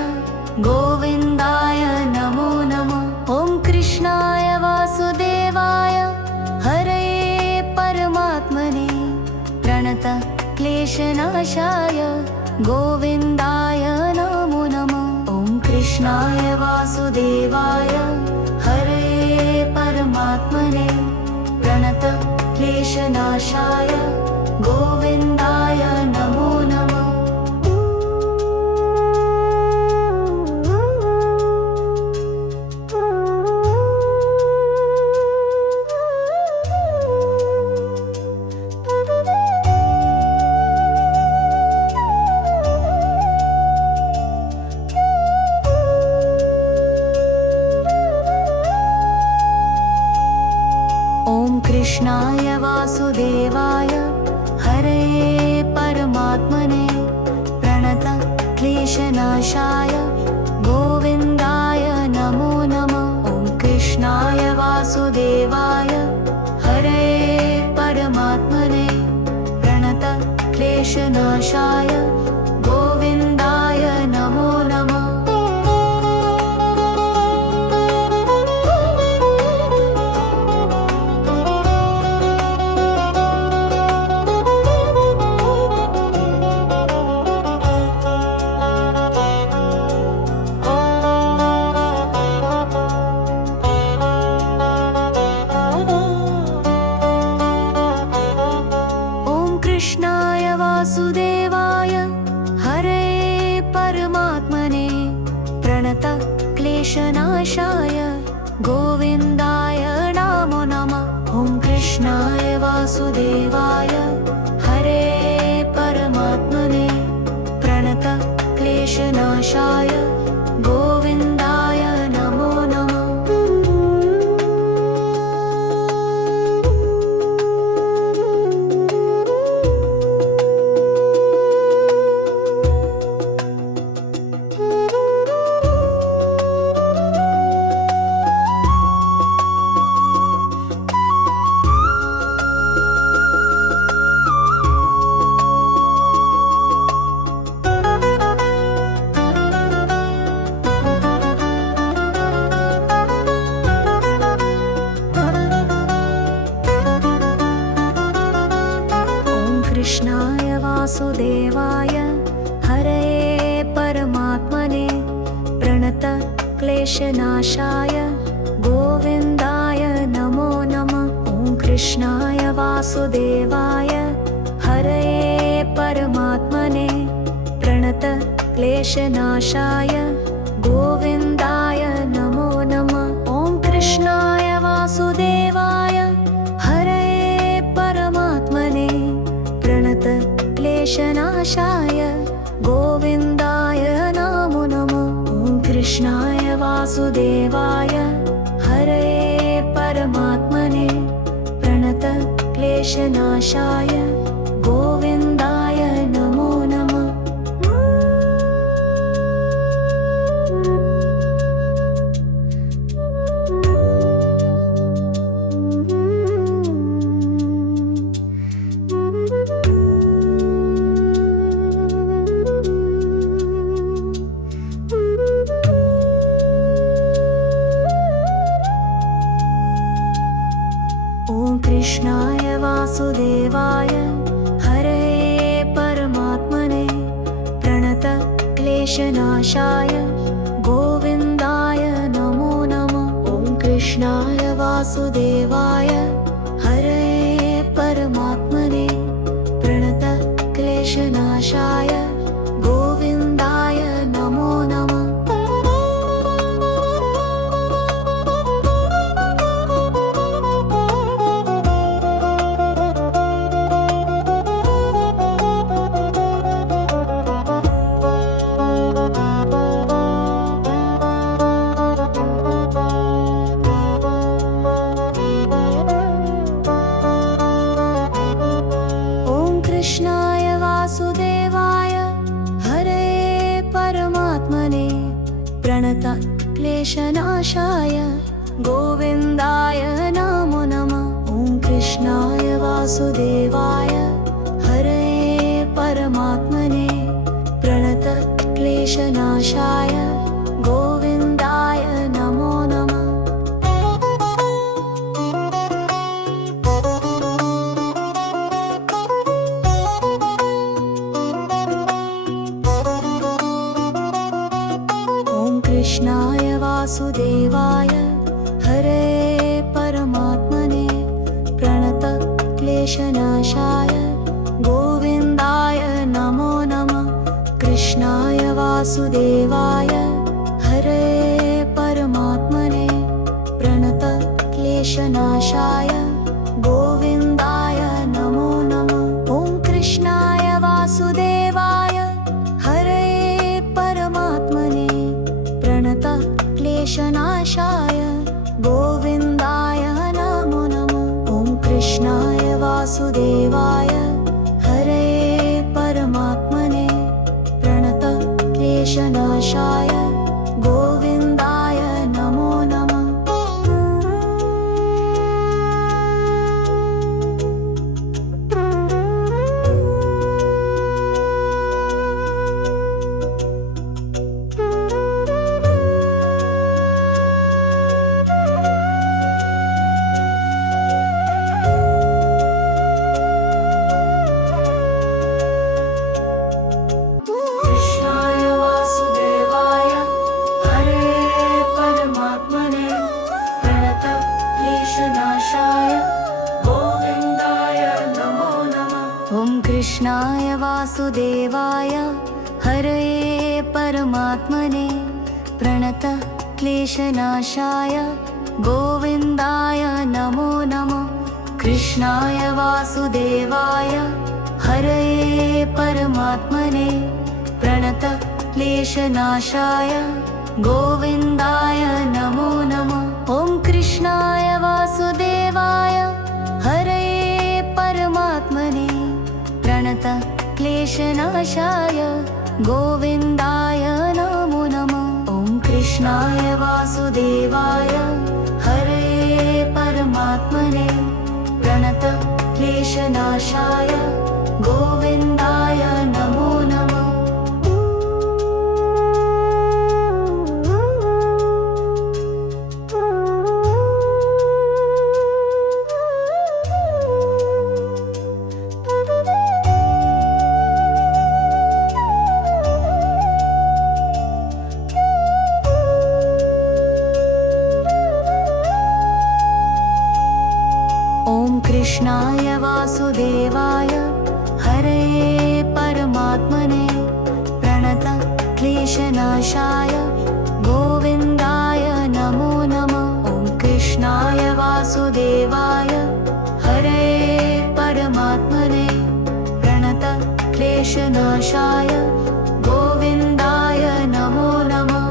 गोविन्दाय नमो नमः। ॐ कृष्णाय वासुदेवाय हरये परमात्मने प्रणत क्लेशनाशाय गोविन्दाय नमो नमः। ॐ कृष्णाय वासुदेवाय हरये परमात्मने प्रणत क्लेशनाशाय गोविन्दाय नमो नमः। कृष्णाय वासुदेवाय हरये परमात्मने प्रणत क्लेशनाशाय गोविन्दाय नमो नमः। ॐ कृष्णाय वासुदेवाय हरये परमात्मने प्रणत क्लेशनाशाय गोविन्दाय नमो नमः। कृष्णाय वासुदेवाय हरये परमात्मने प्रणत क्लेशनाशाय गोविन्दाय नमो नमः। ॐ कृष्णाय वासुदेवाय हरये परमात्मने प्रणत क्लेशनाशाय गोविन्दाय नमो नमः। कृष्णाय वासुदेवाय हरये परमात्मने प्रणत क्लेशनाशाय गोविन्दाय नमो नमः। ॐ कृष्णाय वासुदेवाय हरये परमात्मने प्रणत क्लेशनाशाय गोविन्दाय नमो नमः। ॐ कृष्णाय वासुदेवाय हरये परमात्मने प्रणत क्लेशनाशाय गोविन्दाय नमो नमः। ॐ कृष्णाय वासुदेवाय हरये परमात्मने प्रणत क्लेशनाशाय गोविन्दाय नमो नमः। ॐ कृष्णाय वासुदेवाय हरये परमात्मने प्रणत क्लेशनाशाय गोविन्दाय नमो नमः। ॐ कृष्णाय वासुदेवाय हरये परमात्मने प्रणत क्लेशनाशाय गोविन्दाय नमो नमः। कृष्णाय वासुदेवाय हरये परमात्मने प्रणत क्लेशनाशाय गोविन्दाय नमो नमः। ॐ कृष्णाय वासुदेवाय हरये परमात्मने प्रणतक्लेशनाशाय गोविन्दाय नमो नमः। ॐ कृष्णाय वासुदेवाय हरये परमात्मने प्रणतक्लेशनाशाय गोविन्दाय नमो नमः। कृष्णाय वासुदेवाय हरये परमात्मने प्रणतक्लेशनाशाय गोविन्दाय नमो नमः। ॐ कृष्णाय वासुदेवाय हरये परमात्मने प्रणतक्लेशनाशाय गोविन्दाय नमो नमः। ॐ कृष्णाय वासुदेवाय हरये परमात्मने प्रणतक्लेशनाशाय गोविन्दाय नमो नमः। कृष्णाय वासुदेवाय हरये परमात्मने प्रणतक्लेशनाशाय गोविन्दाय नमो नमः। ॐ कृष्णाय वासुदेवाय हरये परमात्मने प्रणतक्लेशनाशाय गोविन्दाय नमो नमः। कृष्णाय वासुदेवाय हरये परमात्मने प्रणतक्लेशनाशाय गोविन्दाय नमो नमः। ॐ कृष्णाय वासुदेवाय हरये परमात्मने प्रणतक्लेशनाशाय गोविन्दाय नमो नमः। ॐ कृष्णाय वासुदेवाय हरये परमात्मने प्रणतक्लेशनाशाय गोविन्दाय नमो नमः। ॐ कृष्णाय वासुदेवाय हरये परमात्मने प्रणतक्लेशनाशाय गोविन्दाय नमो नमः। ॐ कृष्णाय वासुदेवाय हरये परमात्मने प्रणतक्लेशनाशाय गोविन्दाय नमो नमः।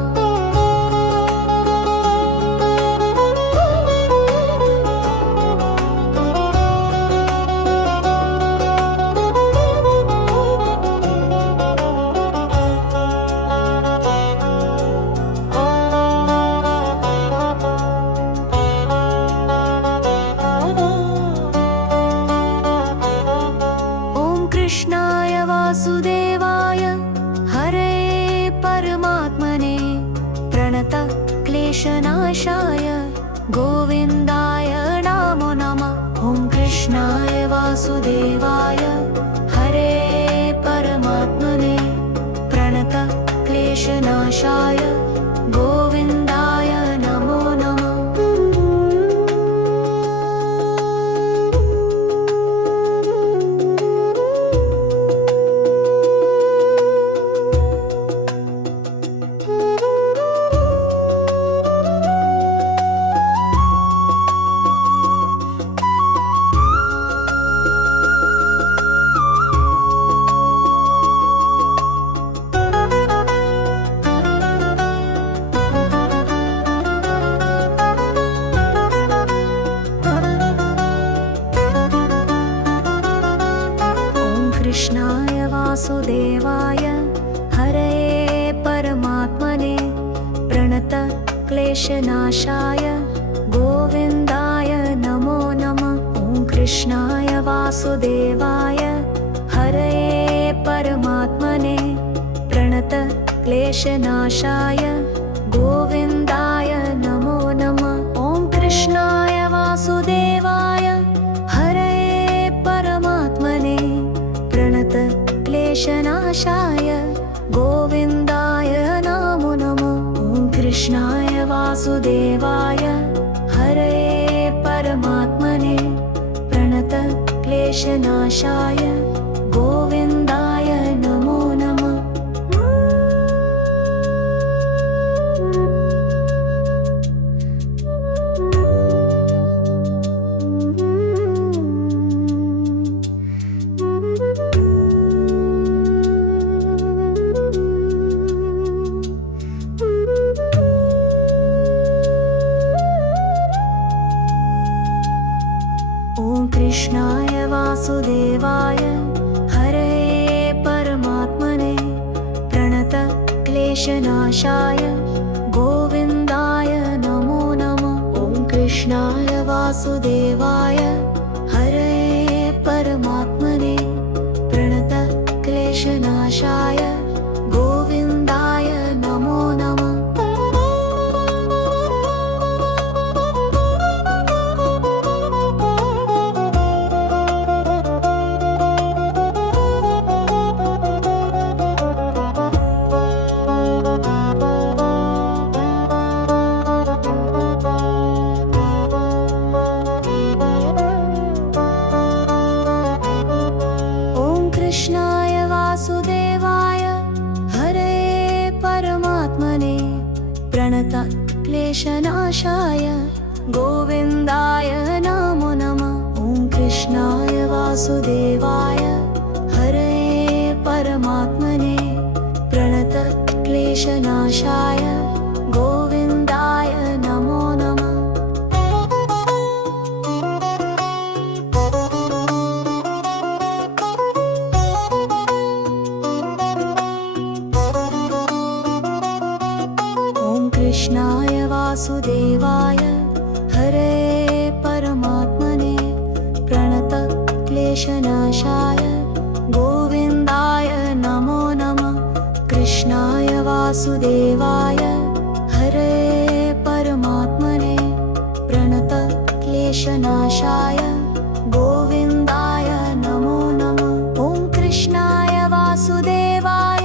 कृष्णाय वासुदेवाय हरये परमात्मने प्रणतक्लेशनाशाय गोविन्दाय नमो नमः। ॐ कृष्णाय वासुदेवाय हरये परमात्मने प्रणतक्लेशनाशाय गोविन्दाय नमो नमः। कृष्णाय वासुदेवाय हरये परमात्मने प्रणतक्लेशनाशाय गोविन्दाय नमो नमः। ॐ कृष्णाय वासुदेवाय हरये परमात्मने प्रणत क्लेशनाशाय गोविन्दाय नमो नमः। ॐ कृष्णाय वासुदेवाय हरये परमात्मने प्रणत क्लेशनाशाय गोविन्दाय नमो नमः। ॐ कृष्णाय वासुदेवाय हरये परमात्मने प्रणत क्लेशनाशाय गोविन्दाय नमो नमः। ॐ कृष्णाय वासुदेवाय हरये परमात्मने प्रणत क्लेशनाशाय गोविन्दाय नमो नमः। ॐ कृष्णाय वासुदेवाय हरये परमात्मने प्रणत क्लेशनाशाय गोविन्दाय नमो नमः। कृष्णाय वासुदेवाय हरये परमात्मने प्रणत क्लेशनाशाय गोविन्दाय नमो नमः। ॐ कृष्णाय वासुदेवाय हरये परमात्मने प्रणत क्लेशनाशाय गोविन्दाय नमो नमः। कृष्णाय वासुदेवाय हरये परमात्मने प्रणत क्लेशनाशाय गोविन्दाय नमो नमः। कृष्णाय वासुदेवाय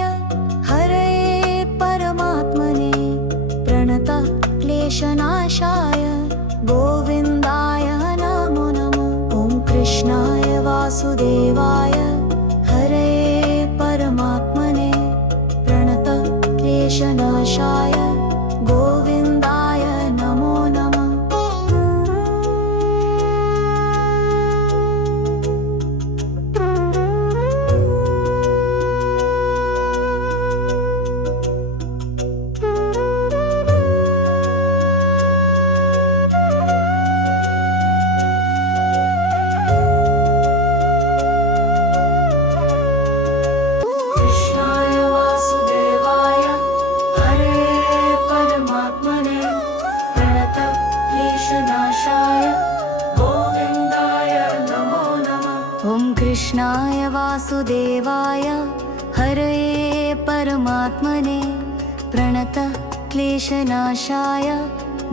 हरये परमात्मने प्रणत क्लेशनाशाय गोविन्दाय नमो नमः। ॐ कृष्णाय वासुदेवाय हरये परमात्मने प्रणत क्लेशनाशाय गोविन्दाय नमो नमः। ॐ कृष्णाय वासुदेवाय हरये परमात्मने प्रणत क्लेशनाशाय गोविन्दाय नमो नमः। कृष्णाय वासुदेवाय हरये परमात्मने प्रणत क्लेशनाशाय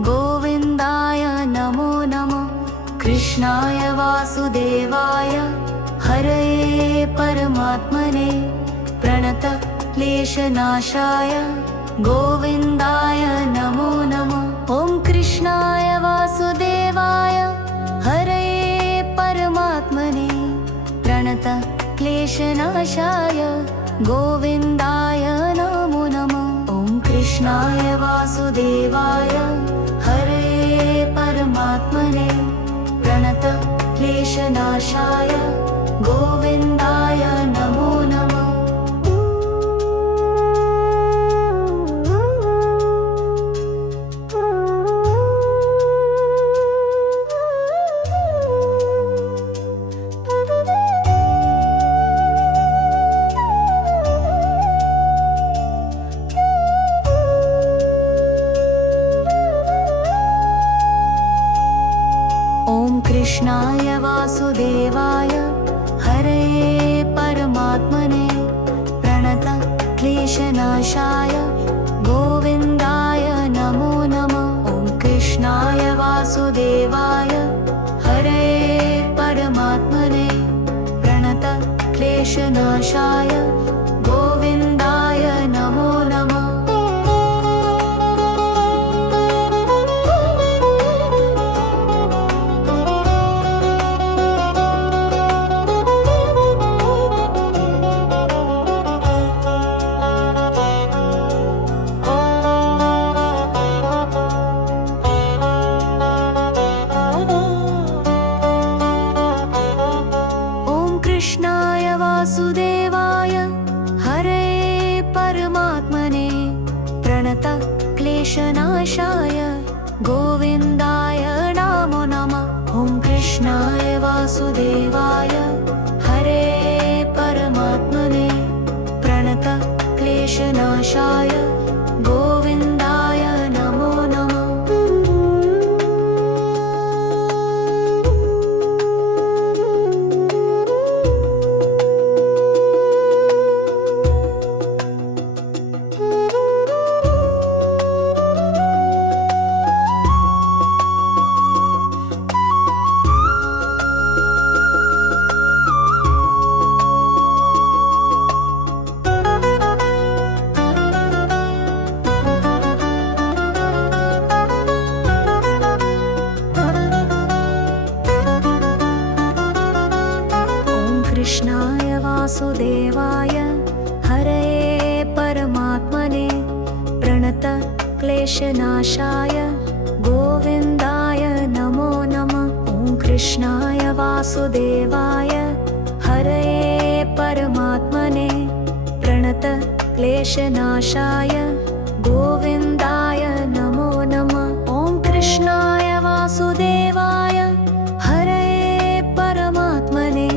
गोविन्दाय नमो नमः। कृष्णाय वासुदेवाय हरये परमात्मने प्रणत क्लेशनाशाय गोविन्दाय नमो नमः। ॐ कृष्णाय वासुदेवाय हरये परमात्मने प्रणत क्लेशनाशाय गोविन्दाय नमो नमः। ॐ कृष्णाय वासुदेवाय हरये परमात्मने प्रणत क्लेशनाशाय गोविन्दाय नमो नमः। कृष्णाय वासुदेवाय वासुदेवाय हरे परमात्मने प्रणत क्लेशनाशाय गोविन्दाय नमो नमः। ॐ कृष्णाय वासुदेवाय हरे परमात्मने प्रणत क्लेशनाशाय गोविन्दाय नमो नमः। कृष्णाय वासुदेवाय हरे परमात्मने प्रणत क्लेशनाशाय गोविन्दाय नमो नमः। ॐ कृष्णाय वासुदेवाय हरे परमात्मने प्रणत क्लेशनाशाय गोविन्दाय नमो नमः। कृष्णाय वासुदेवाय हरे परमात्मने प्रणत क्लेशनाशाय गोविन्दाय नमो नमः। ॐ कृष्णाय वासुदेवाय हरे परमात्मने प्रणत क्लेशनाशाय गोविन्दाय नमो नमः। ॐ कृष्णाय वासुदेवाय हरे परमात्मने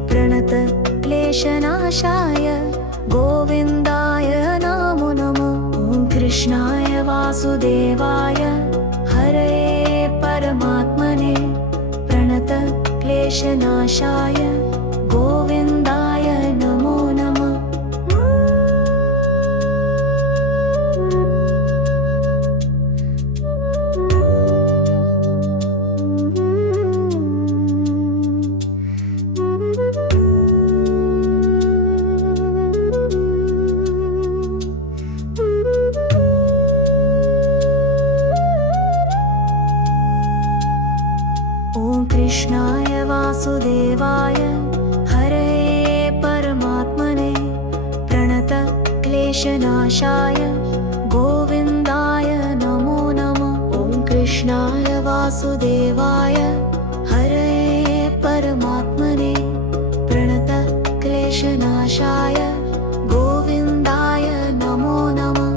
प्रणत क्लेशनाशाय गोविन्दाय नमो नमः। ॐ कृष्णाय वासुदेवाय हरे परमात्मने प्रणत क्लेशनाशाय गोविन्दाय नमो नमः। ॐ कृष्णाय वासुदेवाय हरे परमात्मने प्रणत क्लेशनाशाय गोविन्दाय नमो नमः। ॐ कृष्णाय वासुदेवाय हरे परमात्मने प्रणत क्लेशनाशाय गोविन्दाय नमो नमः।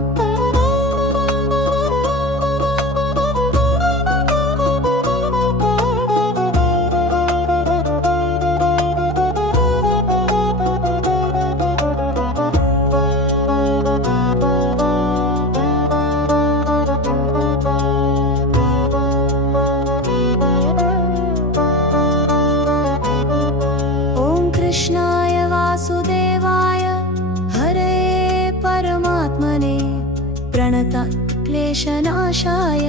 कृष्णाय वासुदेवाय हरे परमात्मने प्रणत क्लेशनाशाय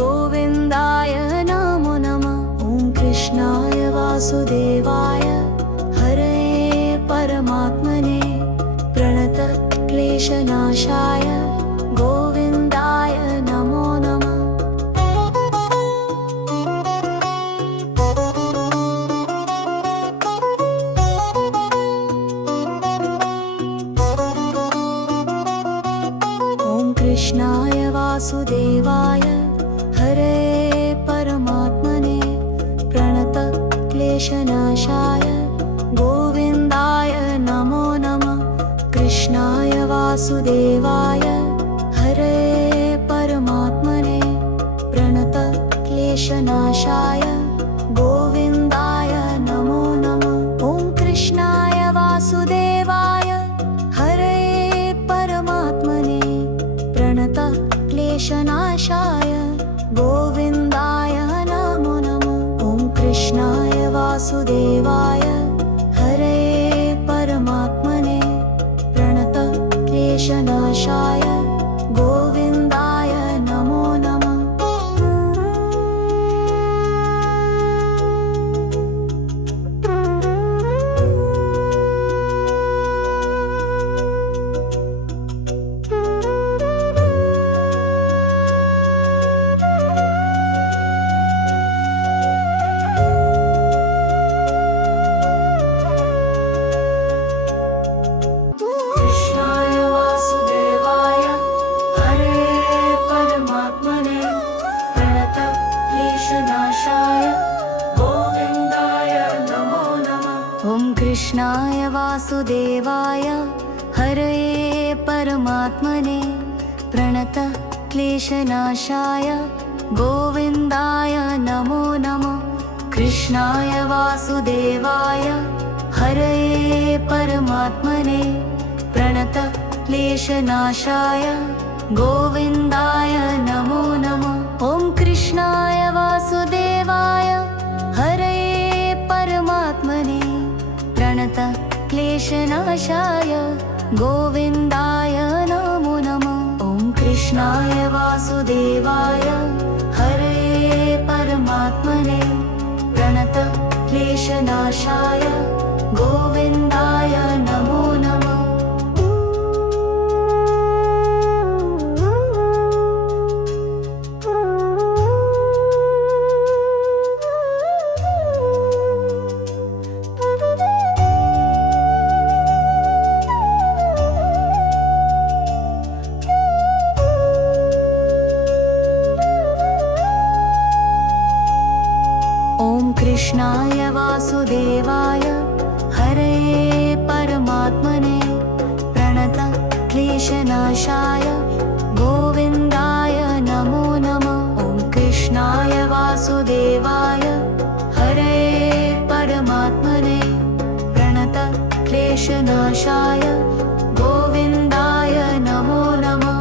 गोविन्दाय नमो नमः। ॐ कृष्णाय वासुदेवाय हरे परमात्मने प्रणत क्लेशनाशाय गोविन्दाय नमो नमः। कृष्णाय वासुदेवाय हरे परमात्मने प्रणत क्लेशनाशाय गोविन्दाय नमो नमः। कृष्णाय वासुदेवाय हरे परमात्मने प्रणत क्लेशनाशाय गोविन्दाय नमो नमः। ॐ कृष्णाय वासुदेवाय हरे परमात्मने प्रणत क्लेशनाशाय गोविन्दाय नमो नमः। ॐ कृष्णाय वासुदेवाय वासुदेवाय हरये परमात्मने प्रणत क्लेशनाशाय गोविन्दाय नमो नमः। कृष्णाय वासुदेवाय हरये परमात्मने प्रणत क्लेशनाशाय गोविन्दाय नमो नमः। ॐ कृष्णाय वासुदेवाय हरये परमात्मने प्रणत क्लेशनाशाय गोविन्दाय नमो नमः। ॐ कृष्णाय वासुदेवाय हरये परमात्मने प्रणत क्लेशनाशाय गोविन्दाय नमो नमः। कृष्णाय वासुदेवाय हरये परमात्मने प्रणत क्लेशनाशाय गोविन्दाय नमो नमः। ॐ कृष्णाय वासुदेवाय हरये परमात्मने प्रणत क्लेशनाशाय गोविन्दाय नमो नमः।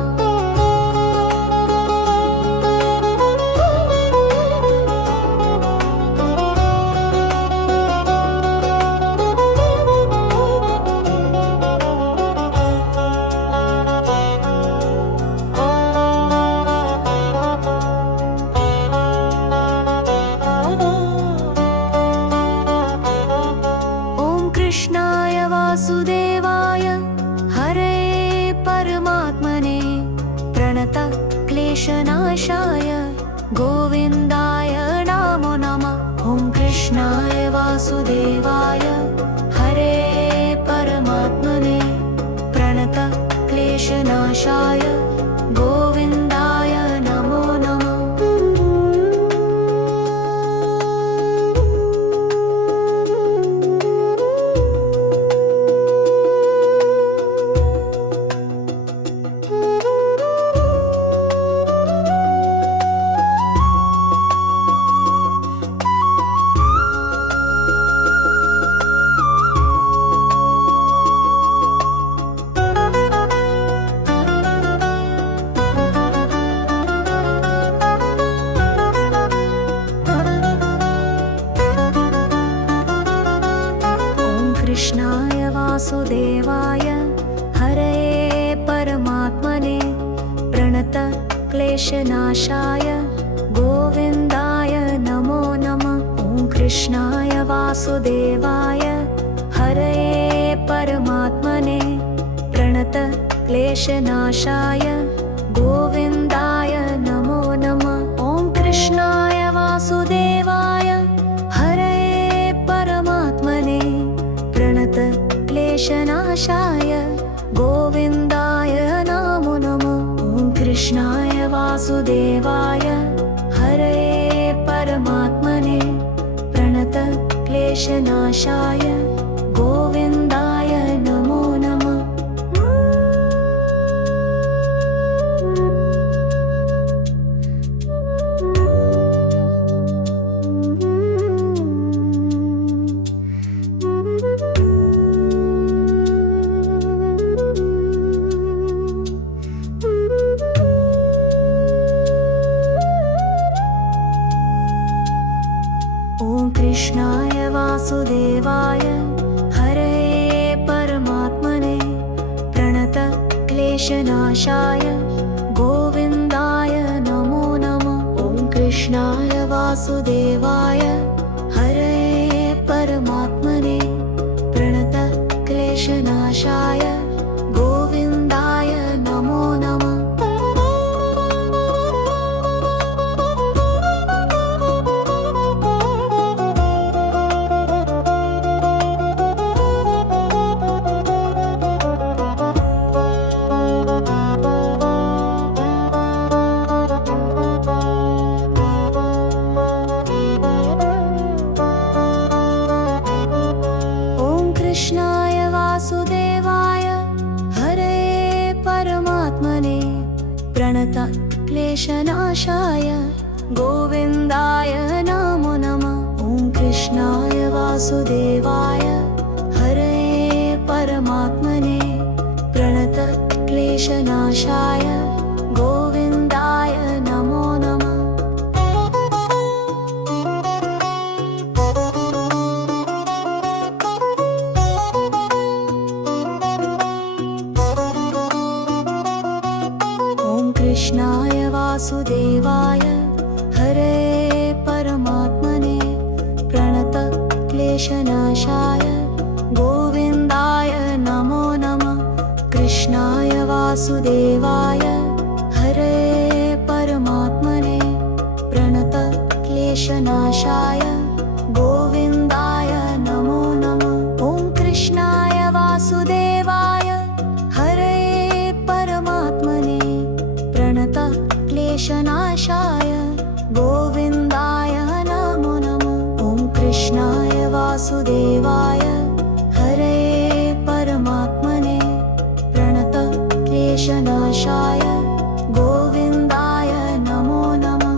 कृष्णाय वासुदेवाय हरये परमात्मने प्रणत क्लेशनाशाय गोविन्दाय नमो नमः। ॐ कृष्णाय वासुदेवाय हरये परमात्मने प्रणत क्लेशनाशाय गोविन्दाय नमो नमः। कृष्णाय वासुदेवाय हरये परमात्मने प्रणत क्लेशनाशाय गोविन्दाय नमो नमः। ॐ कृष्णाय वासुदेवाय हरये परमात्मने प्रणत क्लेशनाशाय गोविन्दाय नमो नमः। ॐ कृष्णाय वासुदेवाय हरये परमात्मने प्रणत क्लेशनाशाय गोविन्दाय नमो नमः। ॐ कृष्णाय वासुदेवाय हरये परमात्मने प्रणत क्लेशनाशाय गोविन्दाय नमो नमः। ॐ कृष्णाय वासुदेवाय हरये परमात्मने प्रणत क्लेशनाशाय गोविन्दाय नमो नमः। ॐ कृष्णाय वासुदेवाय हरये परमात्मने प्रणत क्लेशनाशाय गोविन्दाय नमो नमः। क्लेशनाशाय गोविन्दाय नमो नमः। ॐ कृष्णाय वासुदेवाय हरये परमात्मने प्रणतक्लेशनाशाय गोविन्दाय नमो नमः। ॐ कृष्णाय वासुदेवाय हरये परमात्मने प्रणतक्लेशनाशाय गोविन्दाय नमो नमः। कृष्णाय वासुदेवाय हरये परमात्मने प्रणतक्लेशनाशाय गोविन्दाय नमो नमः। ॐ कृष्णाय वासुदेवाय हरये परमात्मने प्रणतक्लेशनाशाय गोविन्दाय नमो नमः। ॐ कृष्णाय वासुदेवाय हरये परमात्मने प्रणतक्लेशनाशाय गोविन्दाय नमो नमः।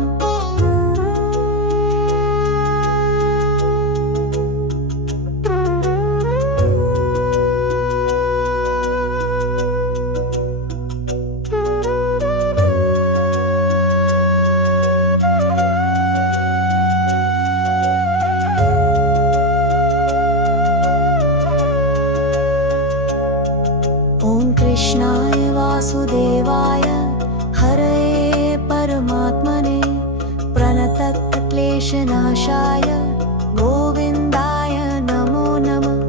ॐ कृष्णाय वासुदेवाय हरये परमात्मने प्रणतक्लेशनाशाय